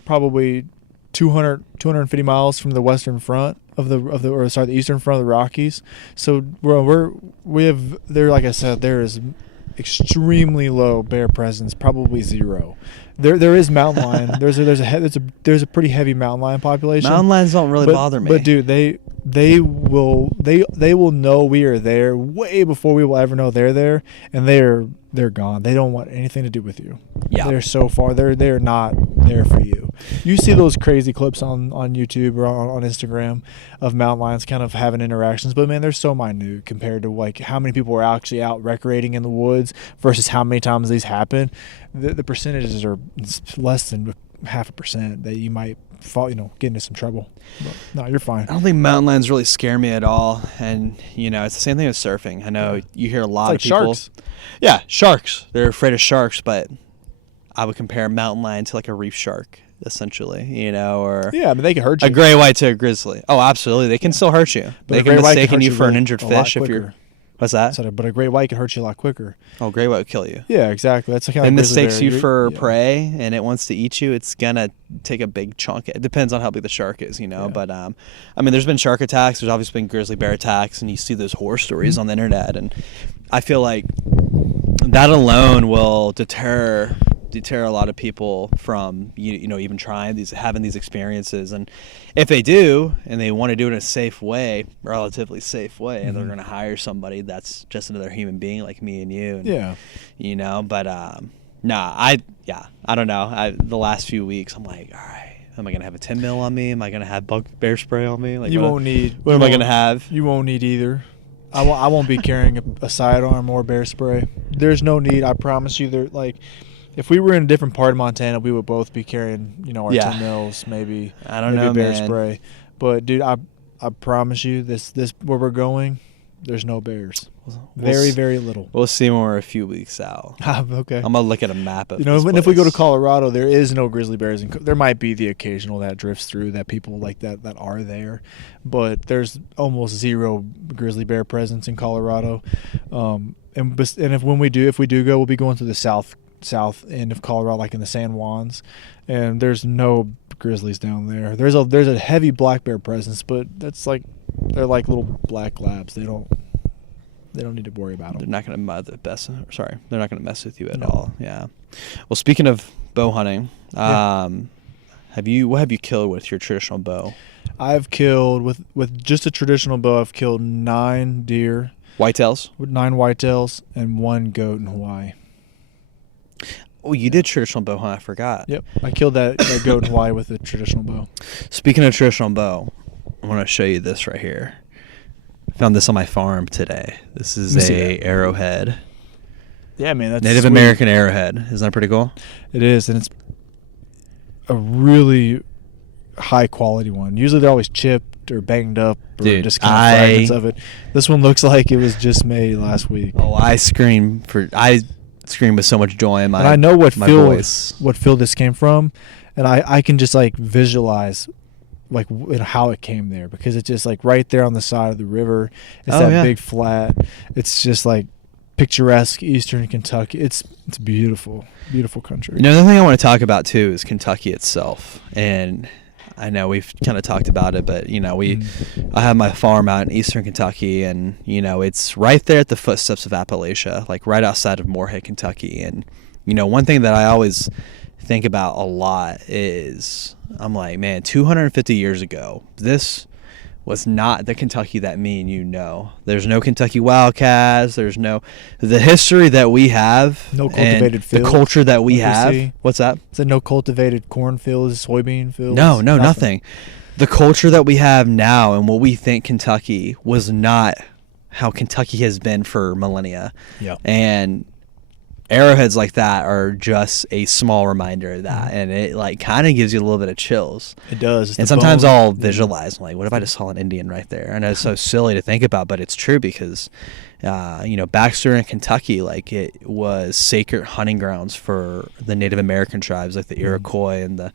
probably 250 miles from the western front of the eastern front of the Rockies. So like I said, there is extremely low bear presence, probably zero. There is mountain lion. There's a pretty heavy mountain lion population. Mountain lions don't really bother me. But dude, they will know we are there way before we will ever know they're there, and they're gone. They don't want anything to do with you. Yeah, they're so far. They're not there for you. You see those crazy clips on YouTube or on Instagram of mountain lions kind of having interactions, but man, they're so minute compared to like how many people are actually out recreating in the woods versus how many times these happen. The percentages are less than 0.5% that you might get into some trouble. But no, you're fine. I don't think mountain lions really scare me at all. And, it's the same thing with surfing. I know you hear a lot It's of like people. sharks. Yeah, sharks. They're afraid of sharks, but I would compare a mountain lion to like a reef shark, essentially, or Yeah, I mean, they can hurt you. a gray white to a grizzly. Oh, absolutely. They can still hurt you. But They a can great white can mistake hurt you you for an really injured a lot fish if you're. quicker. What's that? But a great white can hurt you a lot quicker. Oh, gray white would kill you. Yeah, exactly. That's kind of It like grizzly mistakes bear. you for Yeah. prey, and it wants to eat you. It's gonna take a big chunk. It depends on how big the shark is, Yeah. But I mean, there's been shark attacks. There's obviously been grizzly bear attacks, and you see those horror stories on the internet. And I feel like that alone will deter a lot of people from even having these experiences. And if they do, and they want to do it in a safe way, relatively safe way, and they're going to hire somebody that's just another human being like me and you. And, Yeah. But I don't know. The last few weeks, I'm like, all right, am I gonna have a 10 mil on me? Am I gonna have bug bear spray on me? Like, You won't need. What am I gonna have? You won't need either. I won't be carrying a sidearm or bear spray. There's no need. I promise you. If we were in a different part of Montana, we would both be carrying, our 10 mils, maybe. I don't maybe know, bear man. spray. But dude, I promise you, this where we're going, there's no bears. Very, very little. We'll see when we're a few weeks out. Okay. I'm gonna look at a map of. And if we go to Colorado, there is no grizzly bears. There might be the occasional that drifts through that people like that are there, but there's almost zero grizzly bear presence in Colorado. And if we do go, we'll be going to the south end of Colorado, like in the San Juans, and there's no grizzlies down there. There's a heavy black bear presence, but they're like little black labs. They don't need to worry about them. They're not gonna they're not gonna mess with you at all. Yeah. Well, speaking of bow hunting, what have you killed with your traditional bow? I've killed with just a traditional bow. I've killed 9 deer, Whitetails. with 9 whitetails, and 1 goat in Hawaii. Oh, you did traditional bow hunt. I forgot. Yep, I killed that goat in Hawaii with a traditional bow. Speaking of traditional bow, I want to show you this right here. I found this on my farm today. This is Let me see a that. arrowhead. Yeah, man, that's Native sweet. American arrowhead. Isn't that pretty cool? It is, and it's a really high quality one. Usually they're always chipped or banged up or Dude, just kind of fragments of it. This one looks like it was just made last week. Oh, I scream with so much joy in my And I know what my field voice. this came from, and I can just visualize how it came there, because it's just right there on the side of the river. It's big flat. It's just picturesque eastern Kentucky. It's beautiful, beautiful country. Another thing I want to talk about too is Kentucky itself, and I know we've kind of talked about it, but I have my farm out in eastern Kentucky, and it's right there at the footsteps of Appalachia, like right outside of Moorhead, Kentucky. And one thing that I always think about a lot is I'm like, man, 250 years ago, this was not the Kentucky that me and you know. There's no Kentucky Wildcats. There's no the history that we have. No cultivated and fields. The culture that we like we have. see. What's that? Is it no cultivated cornfields, soybean fields? No, nothing. The culture that we have now and what we think Kentucky was not how Kentucky has been for millennia. Yeah. And arrowheads like that are just a small reminder of that, and it kind of gives you a little bit of chills. It does. It's And the sometimes bone. I'll visualize, I'm like, what if I just saw an Indian right there? And it's so silly to think about, but it's true because, Baxter in Kentucky, it was sacred hunting grounds for the Native American tribes, like the Iroquois and the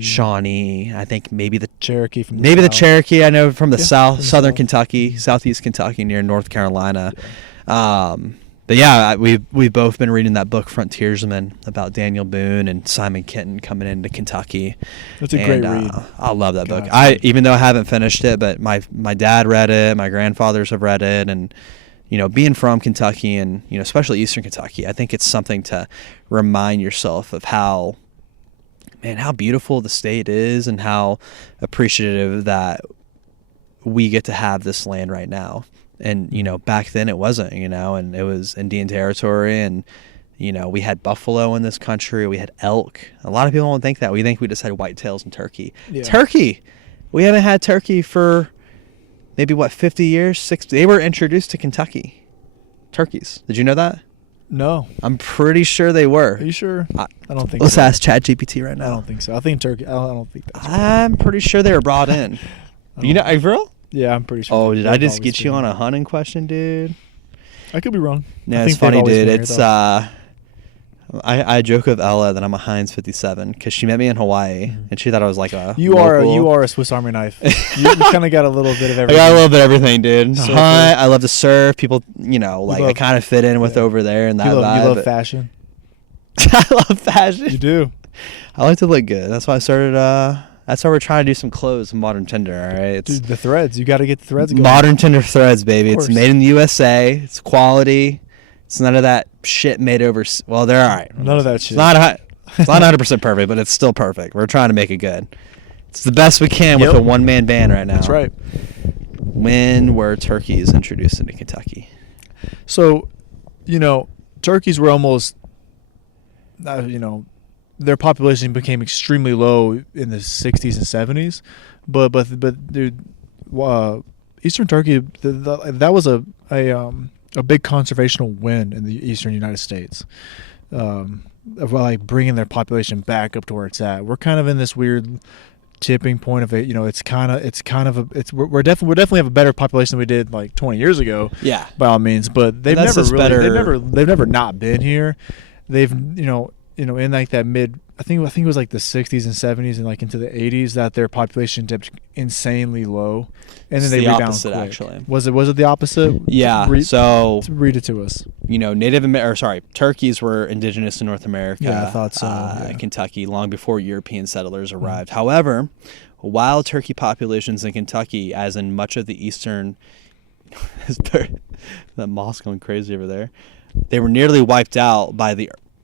Shawnee. I think maybe the Cherokee from the south. Cherokee. I know from the from the southern south. Kentucky, southeast Kentucky near North Carolina. But yeah, we've both been reading that book Frontiersman about Daniel Boone and Simon Kenton coming into Kentucky. That's a great read. I love that book. God. Even though I haven't finished it, but my dad read it, my grandfathers have read it, and being from Kentucky and especially Eastern Kentucky, I think it's something to remind yourself of how beautiful the state is and how appreciative that we get to have this land right now. And, back then it wasn't, and it was Indian territory, and, we had buffalo in this country. We had elk. A lot of people don't think that. We think we just had whitetails and turkey. Yeah. Turkey! We haven't had turkey for maybe, 50 years? 60? They were introduced to Kentucky. Turkeys. Did you know that? No. I'm pretty sure they were. Are you sure? I don't think Let's so. ask ChatGPT right now. I don't think so. I think turkey. I don't think that's right. I'm pretty sure they were brought in. You know, real? Yeah, I'm pretty sure. Oh, did I just always get you been on here. a hunting question, dude? I could be wrong. No, I it's think they've funny, always dude. been here, It's though. I joke with Ella that I'm a Heinz 57 because she met me in Hawaii and she thought I was like a You local. are a Swiss Army knife. you kind of got a little bit of I everything. got a little bit of everything, dude. Surfer. I love to surf. People, like I love- kind of fit in with yeah. over there and that You love, vibe. you love but- fashion. I love fashion. You do. I like to look good. That's why I started. That's why we're trying to do some clothes, modern Tinder. All right, it's Dude, the threads. You got to get the threads going. modern Tinder threads, baby. Of It's course. made in the USA. It's quality. It's none of that shit made over. Well, they're all right. None of that shit. It's not 100% perfect, but it's still perfect. We're trying to make it good. It's the best we can with Yep. a one-man band right now. That's right. When were turkeys introduced into Kentucky? So, turkeys were almost, their population became extremely low in the 60s and 70s, but dude, Eastern turkey, that was a big conservational win in the Eastern United States, of like bringing their population back up to where it's at. We're kind of in this weird tipping point of it. We're definitely have a better population than we did like 20 years ago. Yeah. By all means, but they've That's never just really, better- they've never not been here. They've in like that mid, I think it was like the 60s and 70s and like into the 80s that their population dipped insanely low, and then It's they the rebound opposite, quick. actually. Was it the opposite? Yeah. Read it to us. Turkeys were indigenous to North America. Yeah, I thought so, yeah. Kentucky, long before European settlers arrived. However, wild turkey populations in Kentucky, as in much of the eastern, that moth's going crazy over there. They were nearly wiped out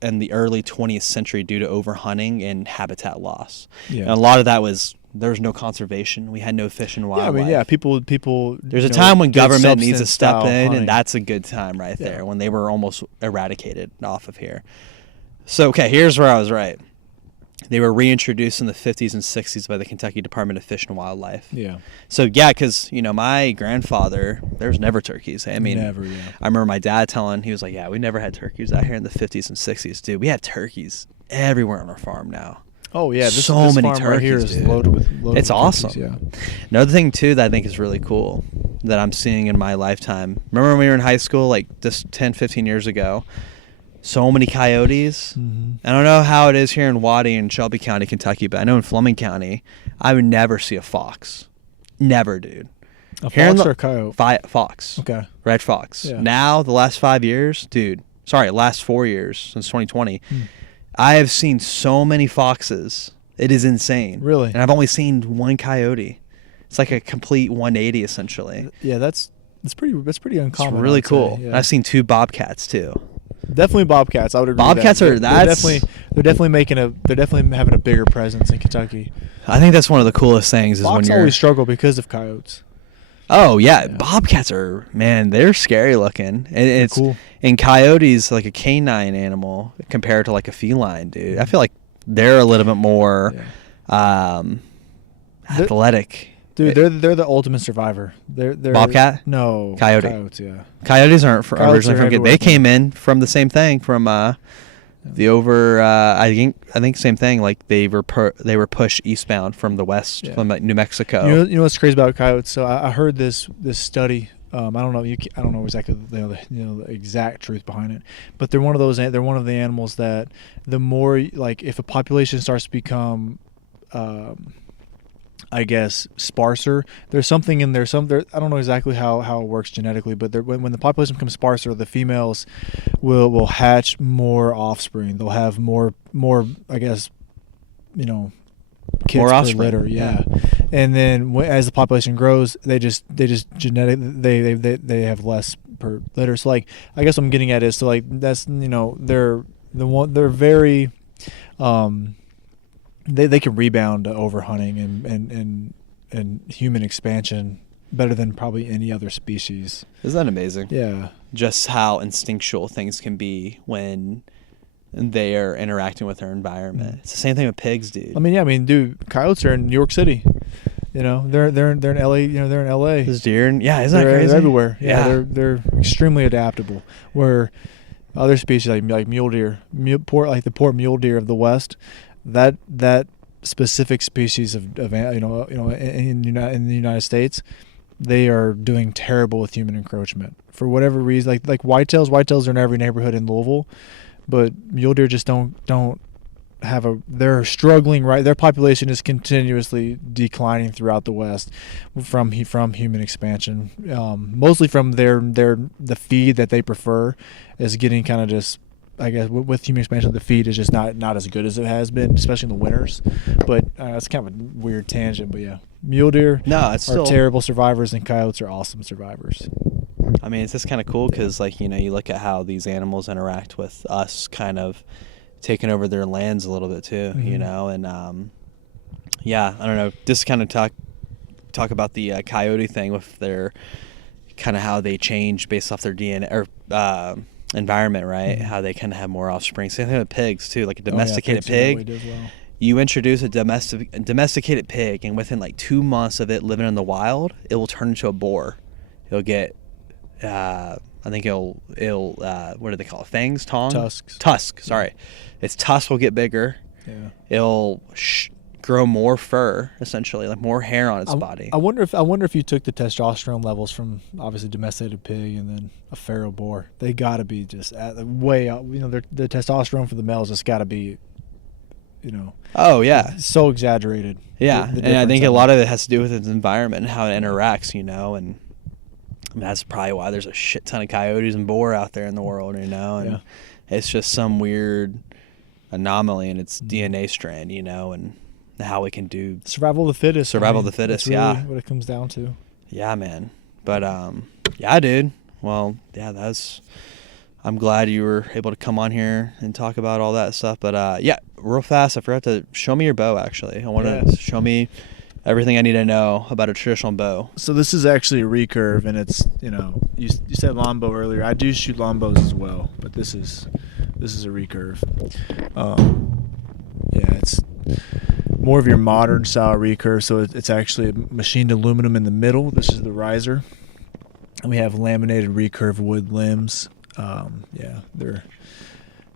in the early 20th century due to overhunting and habitat loss. Yeah. And a lot of that was there was no conservation. We had no fish and Yeah, I wildlife. mean, yeah, people. There's a time when did government needs to substance step style in, hunting. and that's a good time right there Yeah. when they were almost eradicated off of here. So, okay, here's where I was right. They were reintroduced in the 50s and 60s by the Kentucky Department of Fish and Wildlife. Yeah. So, yeah, because, my grandfather, there was never turkeys. I mean, Never, yeah. I remember my dad he was like, yeah, we never had turkeys out here in the 50s and 60s. Dude, we have turkeys everywhere on our farm now. Oh yeah, this So many farm right here turkeys, is dude. loaded with. It's awesome. Yeah. Another thing, too, that I think is really cool that I'm seeing in my lifetime. Remember when we were in high school, like just 10, 15 years ago? So many coyotes. Mm-hmm. I don't know how it is here in Waddy and Shelby County, Kentucky, but I know in Fleming County, I would never see a fox. Never, dude. A Here in fox the- or a coyote? Fox. Okay. Red fox. Yeah. Now, the last 5 years, dude. Sorry, last 4 years, since 2020, I have seen so many foxes. It is insane. Really? And I've only seen one coyote. It's like a complete 180, essentially. Yeah, that's pretty uncommon. It's really I'd say, cool. yeah. I've seen 2 bobcats, too. Definitely bobcats. I would agree. with Bobcats that. are- that's- they're definitely having a bigger presence in Kentucky. I think that's one of the coolest things is when Fox you're... always struggle because of coyotes. Oh, yeah. Yeah. Bobcats are, man, they're scary looking. And it's cool. And coyotes, like a canine animal compared to like a feline, dude. I feel like they're a little bit more athletic. Dude, they're the ultimate survivor. They're Bobcat? No, Coyote. Coyotes, yeah. Coyotes aren't Coyotes originally are from everywhere. They came in from the same thing from the over. I think same thing. Like they were pushed eastbound from the west from like New Mexico. You know what's crazy about coyotes? So I heard this study. I don't know. I don't know exactly the exact truth behind it, but they're one of those. They're one of the animals that the more like if a population starts to become, I guess, sparser. There's something in there. I don't know exactly how it works genetically, but when the population becomes sparser, the females will hatch more offspring. They'll have more. I guess, kids More per offspring. litter. Yeah. And then as the population grows, they just they have less per litter. So like I guess what I'm getting at is that's they're very they can rebound to overhunting and human expansion better than probably any other species. Isn't that amazing? Yeah. Just how instinctual things can be when they are interacting with their environment. It's the same thing with pigs, dude. Dude, coyotes are in New York City. They're in LA. They're in LA. There's deer, and isn't that crazy? They're everywhere. Yeah. They're extremely adaptable. Where, Other species like mule deer, like the poor mule deer of the West, that specific species of in the United States, they are doing terrible with human encroachment for whatever reason. Like whitetails are in every neighborhood in Louisville, but mule deer just don't they're struggling, right? Their population is continuously declining throughout the West from human expansion, mostly from the feed that they prefer is getting kind of just, I guess, with human expansion, the feed is just not as good as it has been, especially in the winters. But that's kind of a weird tangent. But yeah, mule deer are terrible survivors, and coyotes are awesome survivors. I mean, it's just kind of cool because, like, you look at how these animals interact with us, kind of taking over their lands a little bit too, Mm-hmm. and yeah, I don't know, just kind of talk about the coyote thing with their kind of how they change based off their DNA or environment, right? Mm-hmm. How they kind of have more offspring. Same thing with pigs too, like a domesticated pigs are that way pig. as well. You introduce a domesticated pig, and within like 2 months of it living in the wild, it will turn into a boar. It'll get I think it'll what do they call it? Fangs, tongs, tusk. Sorry, its tusk will get bigger. Yeah. It'll grow more fur, essentially, like more hair on its body. I wonder if you took the testosterone levels from obviously domesticated pig and then a feral boar, they got to be just way out. The testosterone for the males has got to be, Oh yeah, so exaggerated. yeah, The and I think a difference lot of it has to do with its environment and how it interacts, and I mean, that's probably why there's a shit ton of coyotes and boar out there in the world, and Yeah. it's just some weird anomaly in its DNA strand, and how it can do survival of the fittest. Survival of the fittest, that's really yeah. what it comes down to. Yeah, man. But yeah, dude. Well, yeah, I'm glad you were able to come on here and talk about all that stuff. But yeah, real fast, I forgot to show me your bow. Actually, I want to show me everything I need to know about a traditional bow. So this is actually a recurve, and it's you said longbow earlier. I do shoot longbows as well, but this is a recurve. Yeah, it's more of your modern style recurve. So it's actually machined aluminum in the middle. This is the riser, and we have laminated recurve wood limbs. Yeah,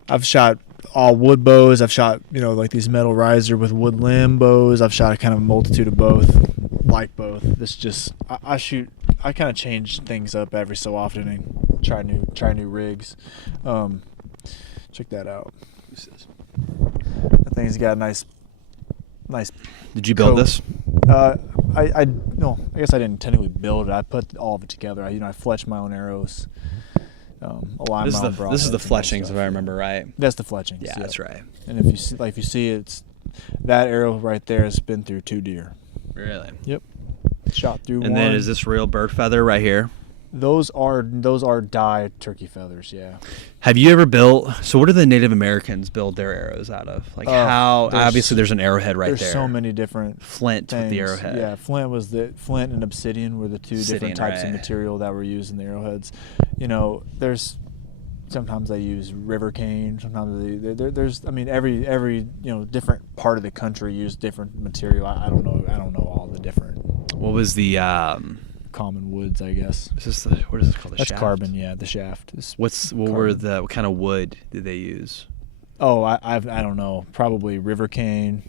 I've shot all wood bows. I've shot, like these metal riser with wood limb bows. I've shot a kind of a multitude of both, like both. This just, I kind of change things up every so often and try new rigs. Check that out. That thing's got a nice. Did you build this? No, I guess I didn't technically build it. I put all of it together. I fletched my own arrows. This is the fletchings, if I remember right. That's the fletchings. Yeah, that's right. And if you see it's that arrow right there has been through 2 deer. Really? Yep. Shot through one. And then is this real bird feather right here? Those are dyed turkey feathers. Yeah. Have you ever built? So what do the Native Americans build their arrows out of? Like how? Obviously, there's an arrowhead right there. There's so many different flint things. with the arrowhead. Yeah, flint and obsidian were the two different types of material that were used in the arrowheads. There's sometimes they use river cane. Sometimes there's. I mean, every different part of the country used different material. I don't know all the different. What was the common woods, I guess. what is this called? That's shaft? Carbon, yeah. The shaft. What kind of wood did they use? Oh, I don't know. Probably river cane.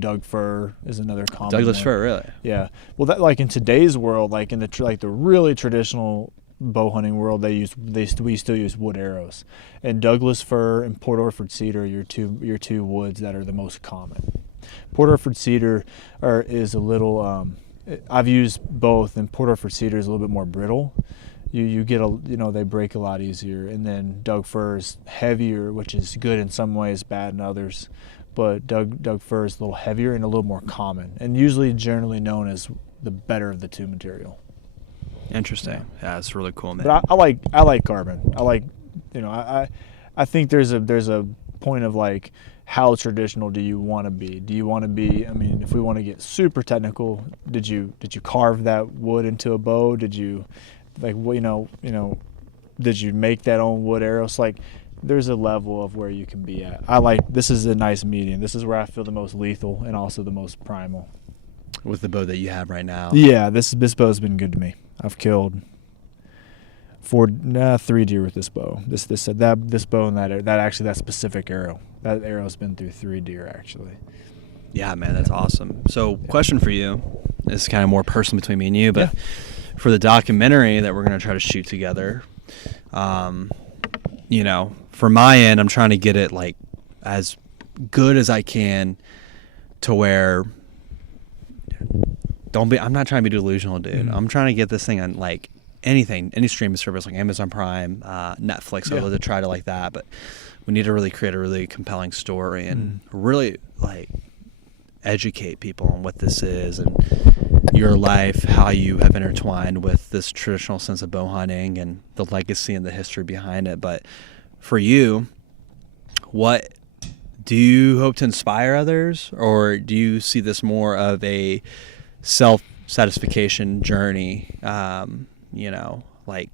Doug fir is another common. Douglas one. fir, really? Yeah. Well, that in today's world, like in the really traditional bow hunting world, we still use wood arrows, and Douglas fir and Port Orford cedar are your two woods that are the most common. Port Orford cedar is a little. I've used both, and Port Orford cedar is a little bit more brittle. You get they break a lot easier, and then Doug fir is heavier, which is good in some ways, bad in others. But Doug fir is a little heavier and a little more common, and usually generally known as the better of the two material. Interesting. Yeah, it's really cool, man. But I like carbon. I like, I think there's a point of like, how traditional do you want to be? Do you want to be? I mean, if we want to get super technical, did you carve that wood into a bow? Did you, did you make that own wood arrows? Like, there's a level of where you can be at. This is a nice medium. This is where I feel the most lethal and also the most primal. With the bow that you have right now. Yeah, this bow's been good to me. I've killed 3 deer with this bow. This bow and that specific arrow. That arrow's been through 3 deer actually. Yeah, man, that's awesome. So, question for you. This is kind of more personal between me and you, but for the documentary that we're going to try to shoot together, you know, for my end, I'm trying to get it like as good as I can to where I'm not trying to be delusional, dude. Mm-hmm. I'm trying to get this thing on like anything, any streaming service like Amazon Prime, Netflix. I'd love to try to like that, but we need to really create a really compelling story and really like educate people on what this is and your life, how you have intertwined with this traditional sense of bow hunting and the legacy and the history behind it. But for you, what do you hope to inspire others, or do you see this more of a self-satisfaction journey? You know, like,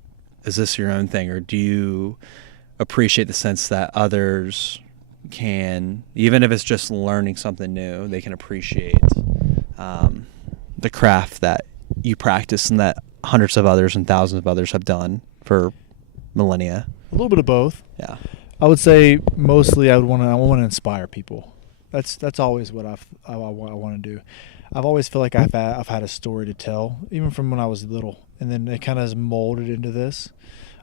is this your own thing, or do you appreciate the sense that others can, even if it's just learning something new, they can appreciate the craft that you practice and that hundreds of others and thousands of others have done for millennia? A little bit of both. Yeah. I would say mostly I want to inspire people. That's always what I want to do. I've always felt like I've had a story to tell, even from when I was little, and then it kind of has molded into this.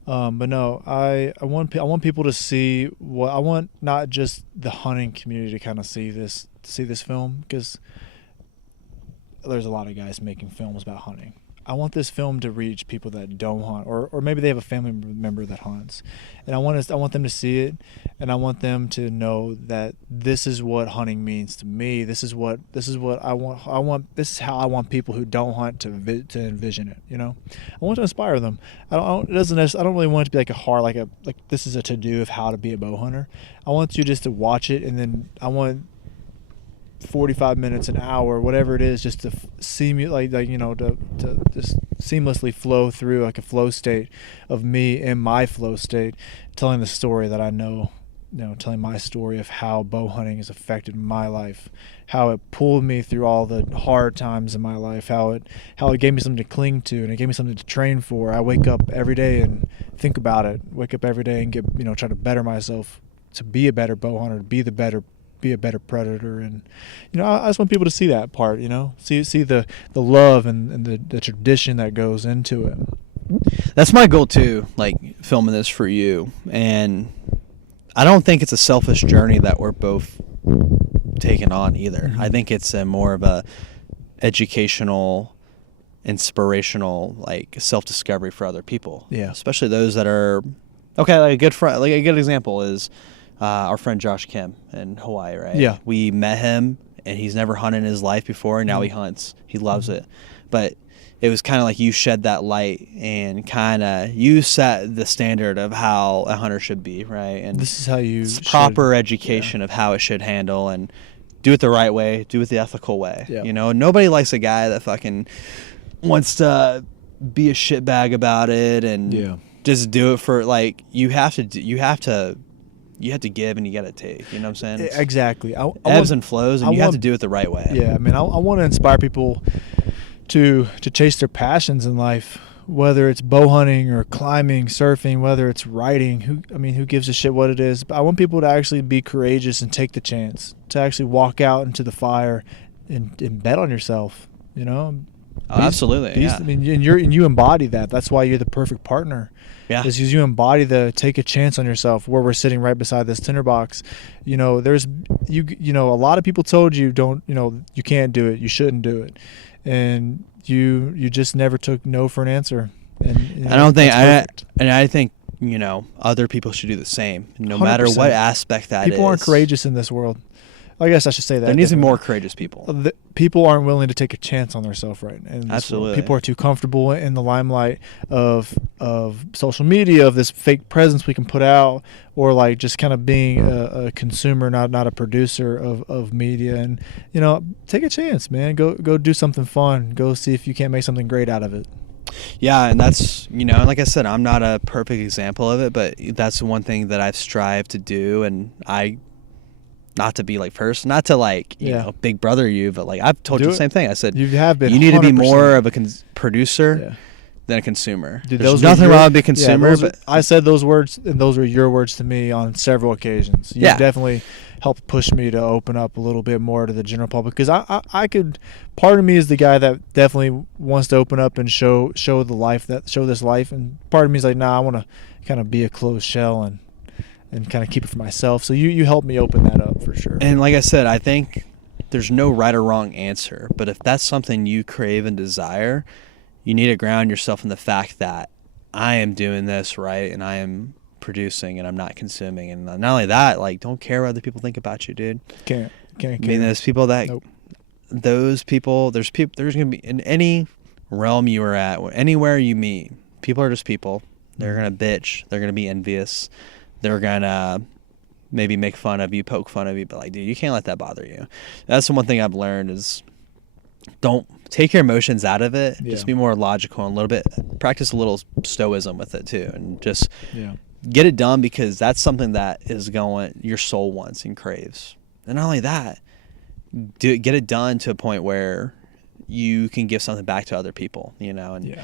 But no, I want people to see what I want, not just the hunting community to kind of see this film, because there's a lot of guys making films about hunting. I want this film to reach people that don't hunt, or maybe they have a family member that hunts, and I want them to see it, and I want them to know that this is what hunting means to me. This is what I want. This is how I want people who don't hunt to envision it. You know, I want to inspire them. I don't really want it to be like a hard, like this is a to do of how to be a bow hunter. I want you just to watch it, and then I want 45 minutes, an hour, whatever it is, just to simulate, like, you know, to just seamlessly flow through like a flow state of me in my flow state, telling the story that I know, you know, telling my story of how bow hunting has affected my life, how it pulled me through all the hard times in my life, how it gave me something to cling to, and it gave me something to train for. I wake up every day and think about it. Wake up every day and try to better myself, to be a better bow hunter, to be a better predator. And you know, I just want people to see that part, you know, see the love and the tradition that goes into it. That's my goal too, like filming this for you. And I don't think it's a selfish journey that we're both taking on either. I think it's a more of a educational, inspirational, like self-discovery for other people. Yeah, especially those that are okay. Like a good friend, like a good example is our friend Josh Kim in Hawaii, right? Yeah. We met him, and he's never hunted in his life before, and now he hunts. He loves it. But it was kind of like you shed that light, and kind of you set the standard of how a hunter should be, right? And this is how you it's proper education of how it should handle, and do it the right way, do it the ethical way. Yeah. You know, nobody likes a guy that fucking wants to be a shitbag about it and just do it for, like, you have to give and you got to take. You know what I'm saying? Exactly. Ebbs and flows, and you have to do it the right way. Yeah, I mean, I want to inspire people to chase their passions in life, whether it's bow hunting or climbing, surfing, whether it's writing. Who gives a shit what it is? But I want people to actually be courageous and take the chance to actually walk out into the fire and bet on yourself. You know. Oh, absolutely. Yeah. I mean, and you embody that. That's why you're the perfect partner. Yeah. Is because you embody the take a chance on yourself. Where we're sitting right beside this tinderbox, you know, a lot of people told you you can't do it, you shouldn't do it, and you just never took no for an answer. And I think you know, other people should do the same, no 100%. Matter what aspect that people aren't courageous in this world. I guess I should say that. There needs to be more courageous people. People aren't willing to take a chance on themselves right now. Absolutely. People are too comfortable in the limelight of social media, of this fake presence we can put out, or like just kind of being a consumer, not a producer of media. And, you know, take a chance, man. Go do something fun. Go see if you can't make something great out of it. Yeah, and that's, you know, like I said, I'm not a perfect example of it, but that's one thing that I've strived to do, and not to be like first, not to like, you know, big brother you, but like I've told you the same thing. I said, you need to be more of a producer than a consumer. Dude, There's nothing wrong with being a consumer, but I said those words, and those were your words to me on several occasions. You definitely helped push me to open up a little bit more to the general public, because I could. Part of me is the guy that definitely wants to open up and show this life, and part of me is like, nah, I want to kind of be a closed shell and kind of keep it for myself. So you helped me open that up for sure. And like I said, I think there's no right or wrong answer, but if that's something you crave and desire, you need to ground yourself in the fact that I am doing this right, and I am producing, and I'm not consuming. And not only that, like, don't care what other people think about you, dude. Can't I mean, there's people that there's going to be in any realm you are at, anywhere you meet, people are just people. They're going to bitch. They're going to be envious. They're going to maybe make fun of you, poke fun of you, but like, dude, you can't let that bother you. That's the one thing I've learned is don't take your emotions out of it. Just be more logical and a little bit, practice a little stoicism with it too, and just get it done, because that's something that is your soul wants and craves. And not only that, get it done to a point where you can give something back to other people, you know. And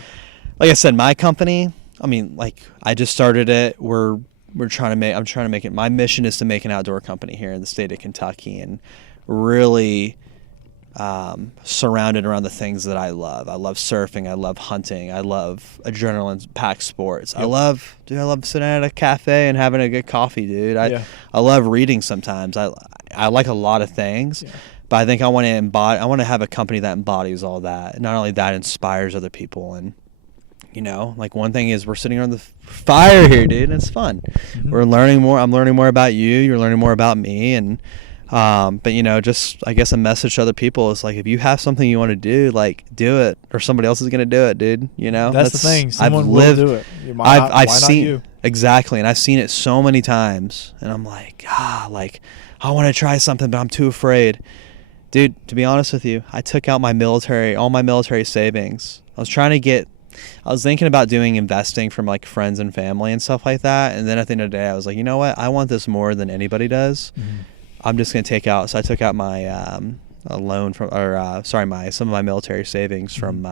like I said, my company, I mean, like, I just started it. I'm trying to make it. My mission is to make an outdoor company here in the state of Kentucky, and really surrounded around the things that I love. I love surfing. I love hunting. I love adrenaline-packed sports. I love sitting at a cafe and having a good coffee, dude. I love reading sometimes. I like a lot of things, but I think I want to have a company that embodies all that. Not only that, inspires other people. And you know, like, one thing is we're sitting around the fire here, dude, and it's fun. Mm-hmm. We're learning more. I'm learning more about you. You're learning more about me. And but, you know, just, I guess, a message to other people is, like, if you have something you want to do, like, do it, or somebody else is going to do it, dude. You know, that's the thing. Someone will do it. I've seen you. Exactly, and I've seen it so many times, and I'm like, I want to try something, but I'm too afraid. Dude, to be honest with you, I took out all my military savings. I was thinking about doing investing from, like, friends and family and stuff like that. And then at the end of the day, I was like, you know what? I want this more than anybody does. Mm-hmm. I'm just going to take out. So I took out my a loan from, some of my military savings from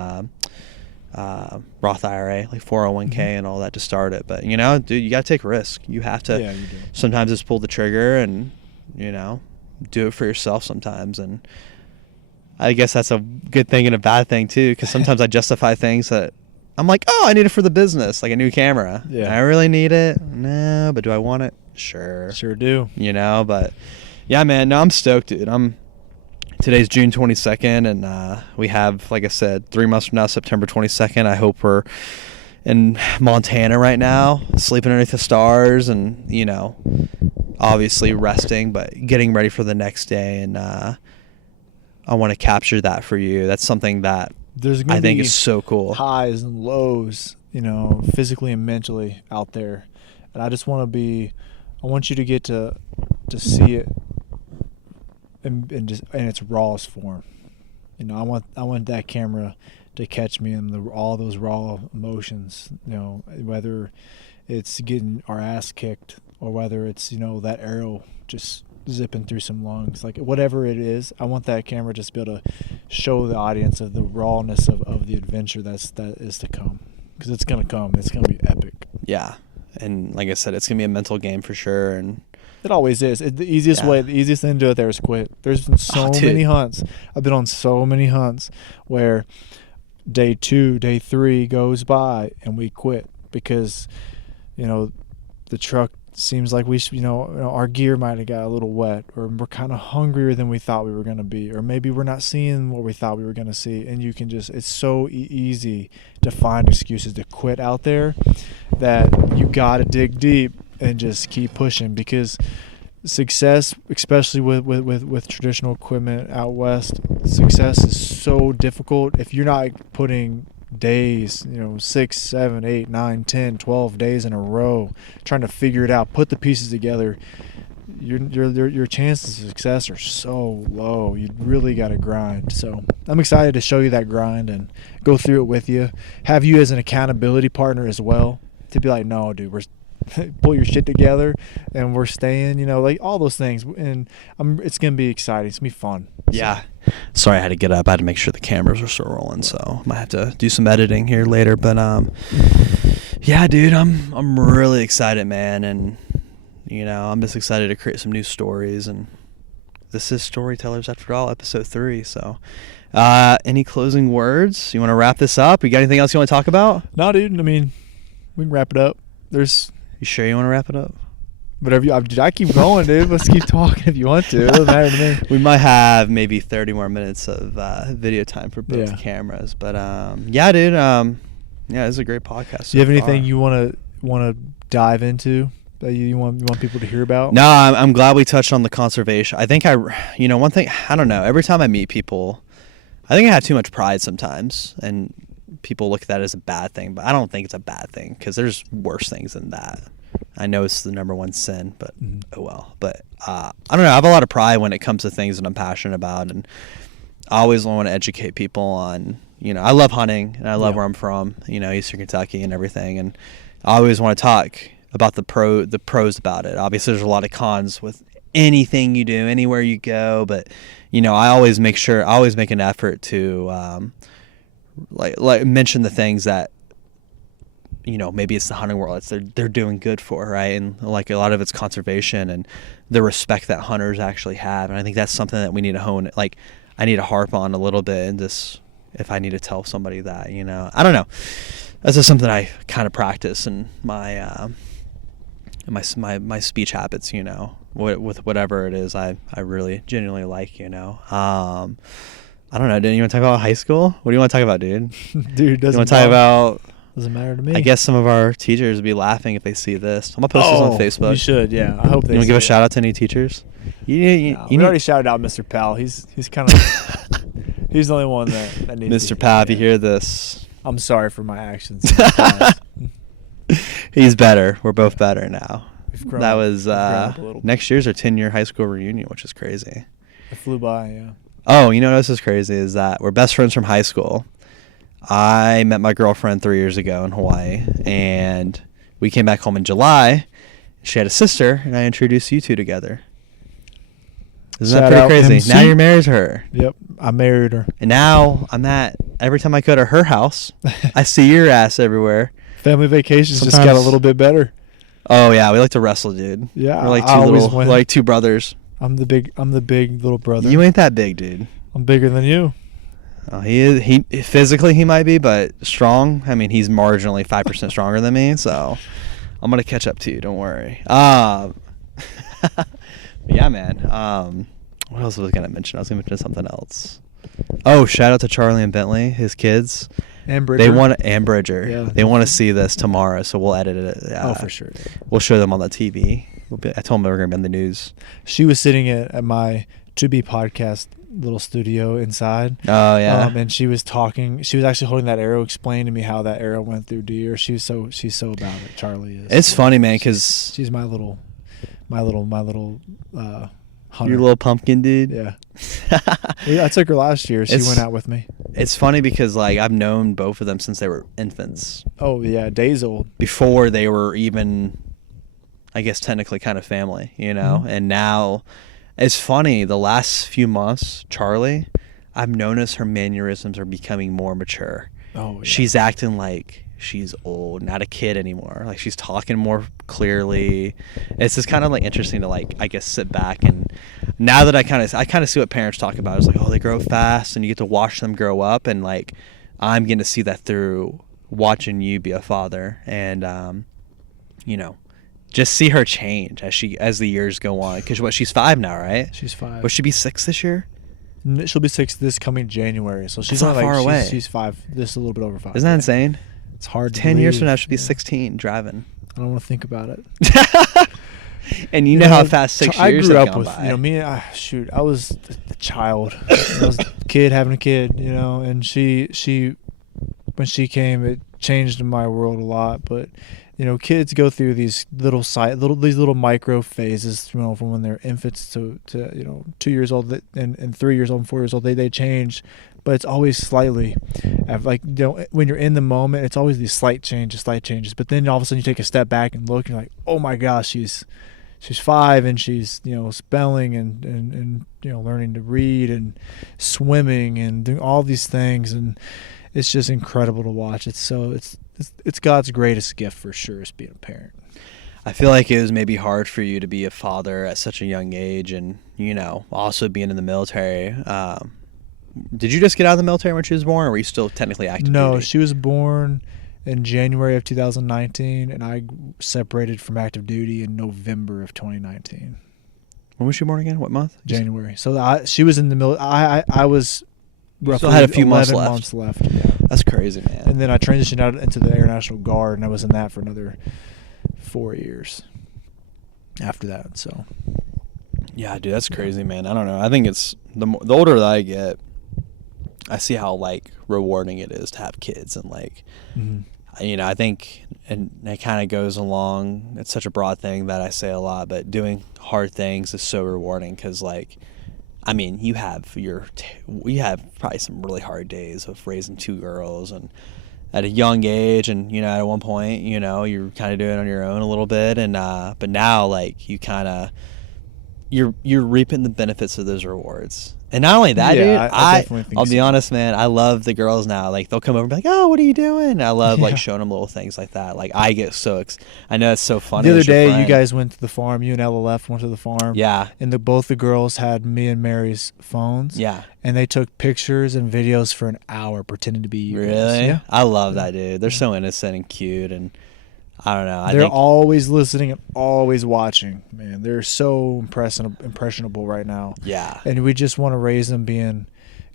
Roth IRA, like 401k and all that to start it. But, you know, dude, you got to take risk. You have to. Yeah, you do. Sometimes just pull the trigger and, you know, do it for yourself sometimes. And I guess that's a good thing and a bad thing too, because sometimes I justify things that I'm like, oh, I need it for the business, like a new camera. Yeah. I really need it? No, but do I want it? Sure. Sure do. You know, but yeah, man, no, I'm stoked, dude. Today's June 22nd, and we have, like I said, 3 months from now, September 22nd. I hope we're in Montana right now, sleeping underneath the stars, and, you know, obviously resting, but getting ready for the next day. And I want to capture that for you. That's something that I think is so cool. Highs and lows, you know, physically and mentally out there. And I just want you to get to see it in its rawest form. You know, I want that camera to catch me in all those raw emotions, you know, whether it's getting our ass kicked or whether it's, you know, that arrow just zipping through some lungs, like, whatever it is. I want that camera just to be able to show the audience of the rawness of the adventure that is to come, because it's gonna come. It's gonna be epic. Yeah, and like I said, it's gonna be a mental game for sure, and it always is. The easiest thing to do it there is quit. There's been so many hunts. I've been on so many hunts where day 2, day 3 goes by and we quit because, you know, the truck seems like our gear might have got a little wet, or we're kind of hungrier than we thought we were going to be, or maybe we're not seeing what we thought we were going to see. And you can it's so easy to find excuses to quit out there, that you got to dig deep and just keep pushing, because success, especially with traditional equipment out west, success is so difficult. If you're not putting days, 6, 7, 8, 9, 10, 12 days in a row trying to figure it out, put the pieces together, your chances of success are so low. You really got to grind. So I'm excited to show you that grind and go through it with you, have you as an accountability partner as well, to be like, no, dude, pull your shit together, and we're staying, like all those things. And it's gonna be exciting. It's gonna be fun. Yeah. Sorry, I had to get up. I had to make sure the cameras were still rolling, so I might have to do some editing here later. But yeah, dude, I'm really excited, man, and I'm just excited to create some new stories. And this is Storytellers After All, episode 3. So, any closing words? You want to wrap this up? You got anything else you want to talk about? No, dude. I mean, we can wrap it up. You sure you want to wrap it up? Whatever I keep going, dude. Let's keep talking if you want to. It doesn't matter to me. We might have maybe 30 more minutes of video time for both cameras, but yeah, dude. Yeah, it's a great podcast. Do you have anything you want to dive into that you want people to hear about? No, I'm glad we touched on the conservation. I think one thing, I don't know. Every time I meet people, I think I have too much pride sometimes, and people look at that as a bad thing, but I don't think it's a bad thing because there's worse things than that. I know it's the number one sin, but oh well. But I don't know. I have a lot of pride when it comes to things that I'm passionate about, and I always want to educate people on. I love hunting, and I love where I'm from. Eastern Kentucky and everything, and I always want to talk about the pros about it. Obviously, there's a lot of cons with anything you do, anywhere you go, but I always make an effort to like mention the things that. Maybe it's the hunting world they're doing good for, right? And like a lot of it's conservation and the respect that hunters actually have. And I think that's something that we need to hone. Like I need to harp on a little bit in this, if I need to tell somebody that, I don't know. That's just something I kind of practice in my my speech habits, with whatever it is I really genuinely like, I don't know. Didn't you want to talk about high school? What do you want to talk about, dude? Dude, doesn't you want to talk about... Doesn't matter to me. I guess some of our teachers would be laughing if they see this. I'm gonna post this on Facebook. You should, yeah. I hope they. You want to give a shout out to any teachers? We already shouted out Mr. Powell. He's kind of he's the only one that needs. Mr. Powell, if you hear this, I'm sorry for my actions. He's better. We're both better now. That was next year's our 10-year high school reunion, which is crazy. It flew by, yeah. Oh, what else is crazy is that we're best friends from high school. I met my girlfriend 3 years ago in Hawaii, and we came back home in July. She had a sister, and I introduced you two together. Isn't that pretty crazy? MC. Now you're married to her. Yep, I married her. And now every time I go to her house, I see your ass everywhere. Family vacations just got a little bit better. Oh yeah, we like to wrestle, dude. Yeah, we're like two brothers. I'm the big little brother. You ain't that big, dude. I'm bigger than you. He is. He physically he might be, but strong. I mean, he's marginally 5% stronger than me, so I'm gonna catch up to you. Don't worry. Yeah, man. What else was I gonna mention? I was gonna mention something else. Oh, shout out to Charlie and Bentley, his kids. And Bridger. Yeah, they want to see this tomorrow, so we'll edit it. For sure. We'll show them on the TV. I told them they were gonna be on the news. She was sitting at my To Be podcast little studio inside. Oh yeah. And she was talking. She was actually holding that arrow, explaining to me how that arrow went through deer. She's so about it. Charlie is. It's funny, man, because she's my little hunter. Your little pumpkin, dude. Yeah. I took her last year. She went out with me. It's funny because I've known both of them since they were infants. Oh yeah, days old. Before they were even, I guess technically kind of family, Mm-hmm. And now. It's funny, the last few months, Charlie, I've noticed her mannerisms are becoming more mature. Oh, yeah. She's acting like she's old, not a kid anymore. Like she's talking more clearly. It's just kind of interesting to I guess sit back, and now that I kind of see what parents talk about. It's they grow fast and you get to watch them grow up, and I'm getting to see that through watching you be a father, and just see her change as the years go on. Because she's 5 now, right? She's 5. Will she be 6 this year? She'll be 6 this coming January. So she's not far away. She's 5. This a little bit over 5. Isn't that insane? It's hard. 10 years from now, she'll be 16 driving. I don't want to think about it. And you know how fast 6 years have gone by. I was a child. I was a kid having a kid, and she when she came, it changed my world a lot. But kids go through these little micro phases, from when they're infants to 2 years old and 3 years old and 4 years old. They change but it's always slightly, like, you know, when you're in the moment, it's always these slight changes. But then all of a sudden you take a step back and look, and you're like, oh my gosh, she's 5 and she's, you know, spelling and you know, learning to read and swimming and doing all these things, and it's just incredible to watch. It's God's greatest gift for sure, is being a parent. I feel like it was maybe hard for you to be a father at such a young age, and, you know, also being in the military. Did you just get out of the military when she was born, or were you still technically active No, duty? she was born in January of 2019, and I separated from active duty in November of 2019. When was she born again? What month? January. So she was in the middle. I was roughly still had a few 11 months left. Yeah. That's crazy, man. And then I transitioned out into the Air National Guard, and I was in that for another 4 years after that. So Yeah, dude, that's crazy, man. I don't know. I think it's the older that I get, I see how, like, rewarding it is to have kids, and, like, you know, I think, and it kind of goes along, it's such a broad thing that I say a lot, but doing hard things is so rewarding, because, like, I mean, you have probably some really hard days of raising 2 girls, and at a young age, and, you know, at one point, you know, you're kind of doing it on your own a little bit, and but now, like, you kind of, you're reaping the benefits of those rewards. And not only that, dude, I definitely think I'll be so. honest, man, I love the girls now. Like, they'll come over and be like, oh, what are you doing? And I love, like, Yeah. showing them little things like that. Like, I get so I know it's so funny. The other as your day, you friend. guys went to the farm. You and LLF went to the farm. Yeah. And both the girls had me and Mary's phones. Yeah. And they took pictures and videos for an hour pretending to be you guys. Really? Yeah. I love that, dude. They're so innocent and cute, and I don't know. They're always listening and always watching, man. They're so impressionable right now. Yeah. And we just want to raise them being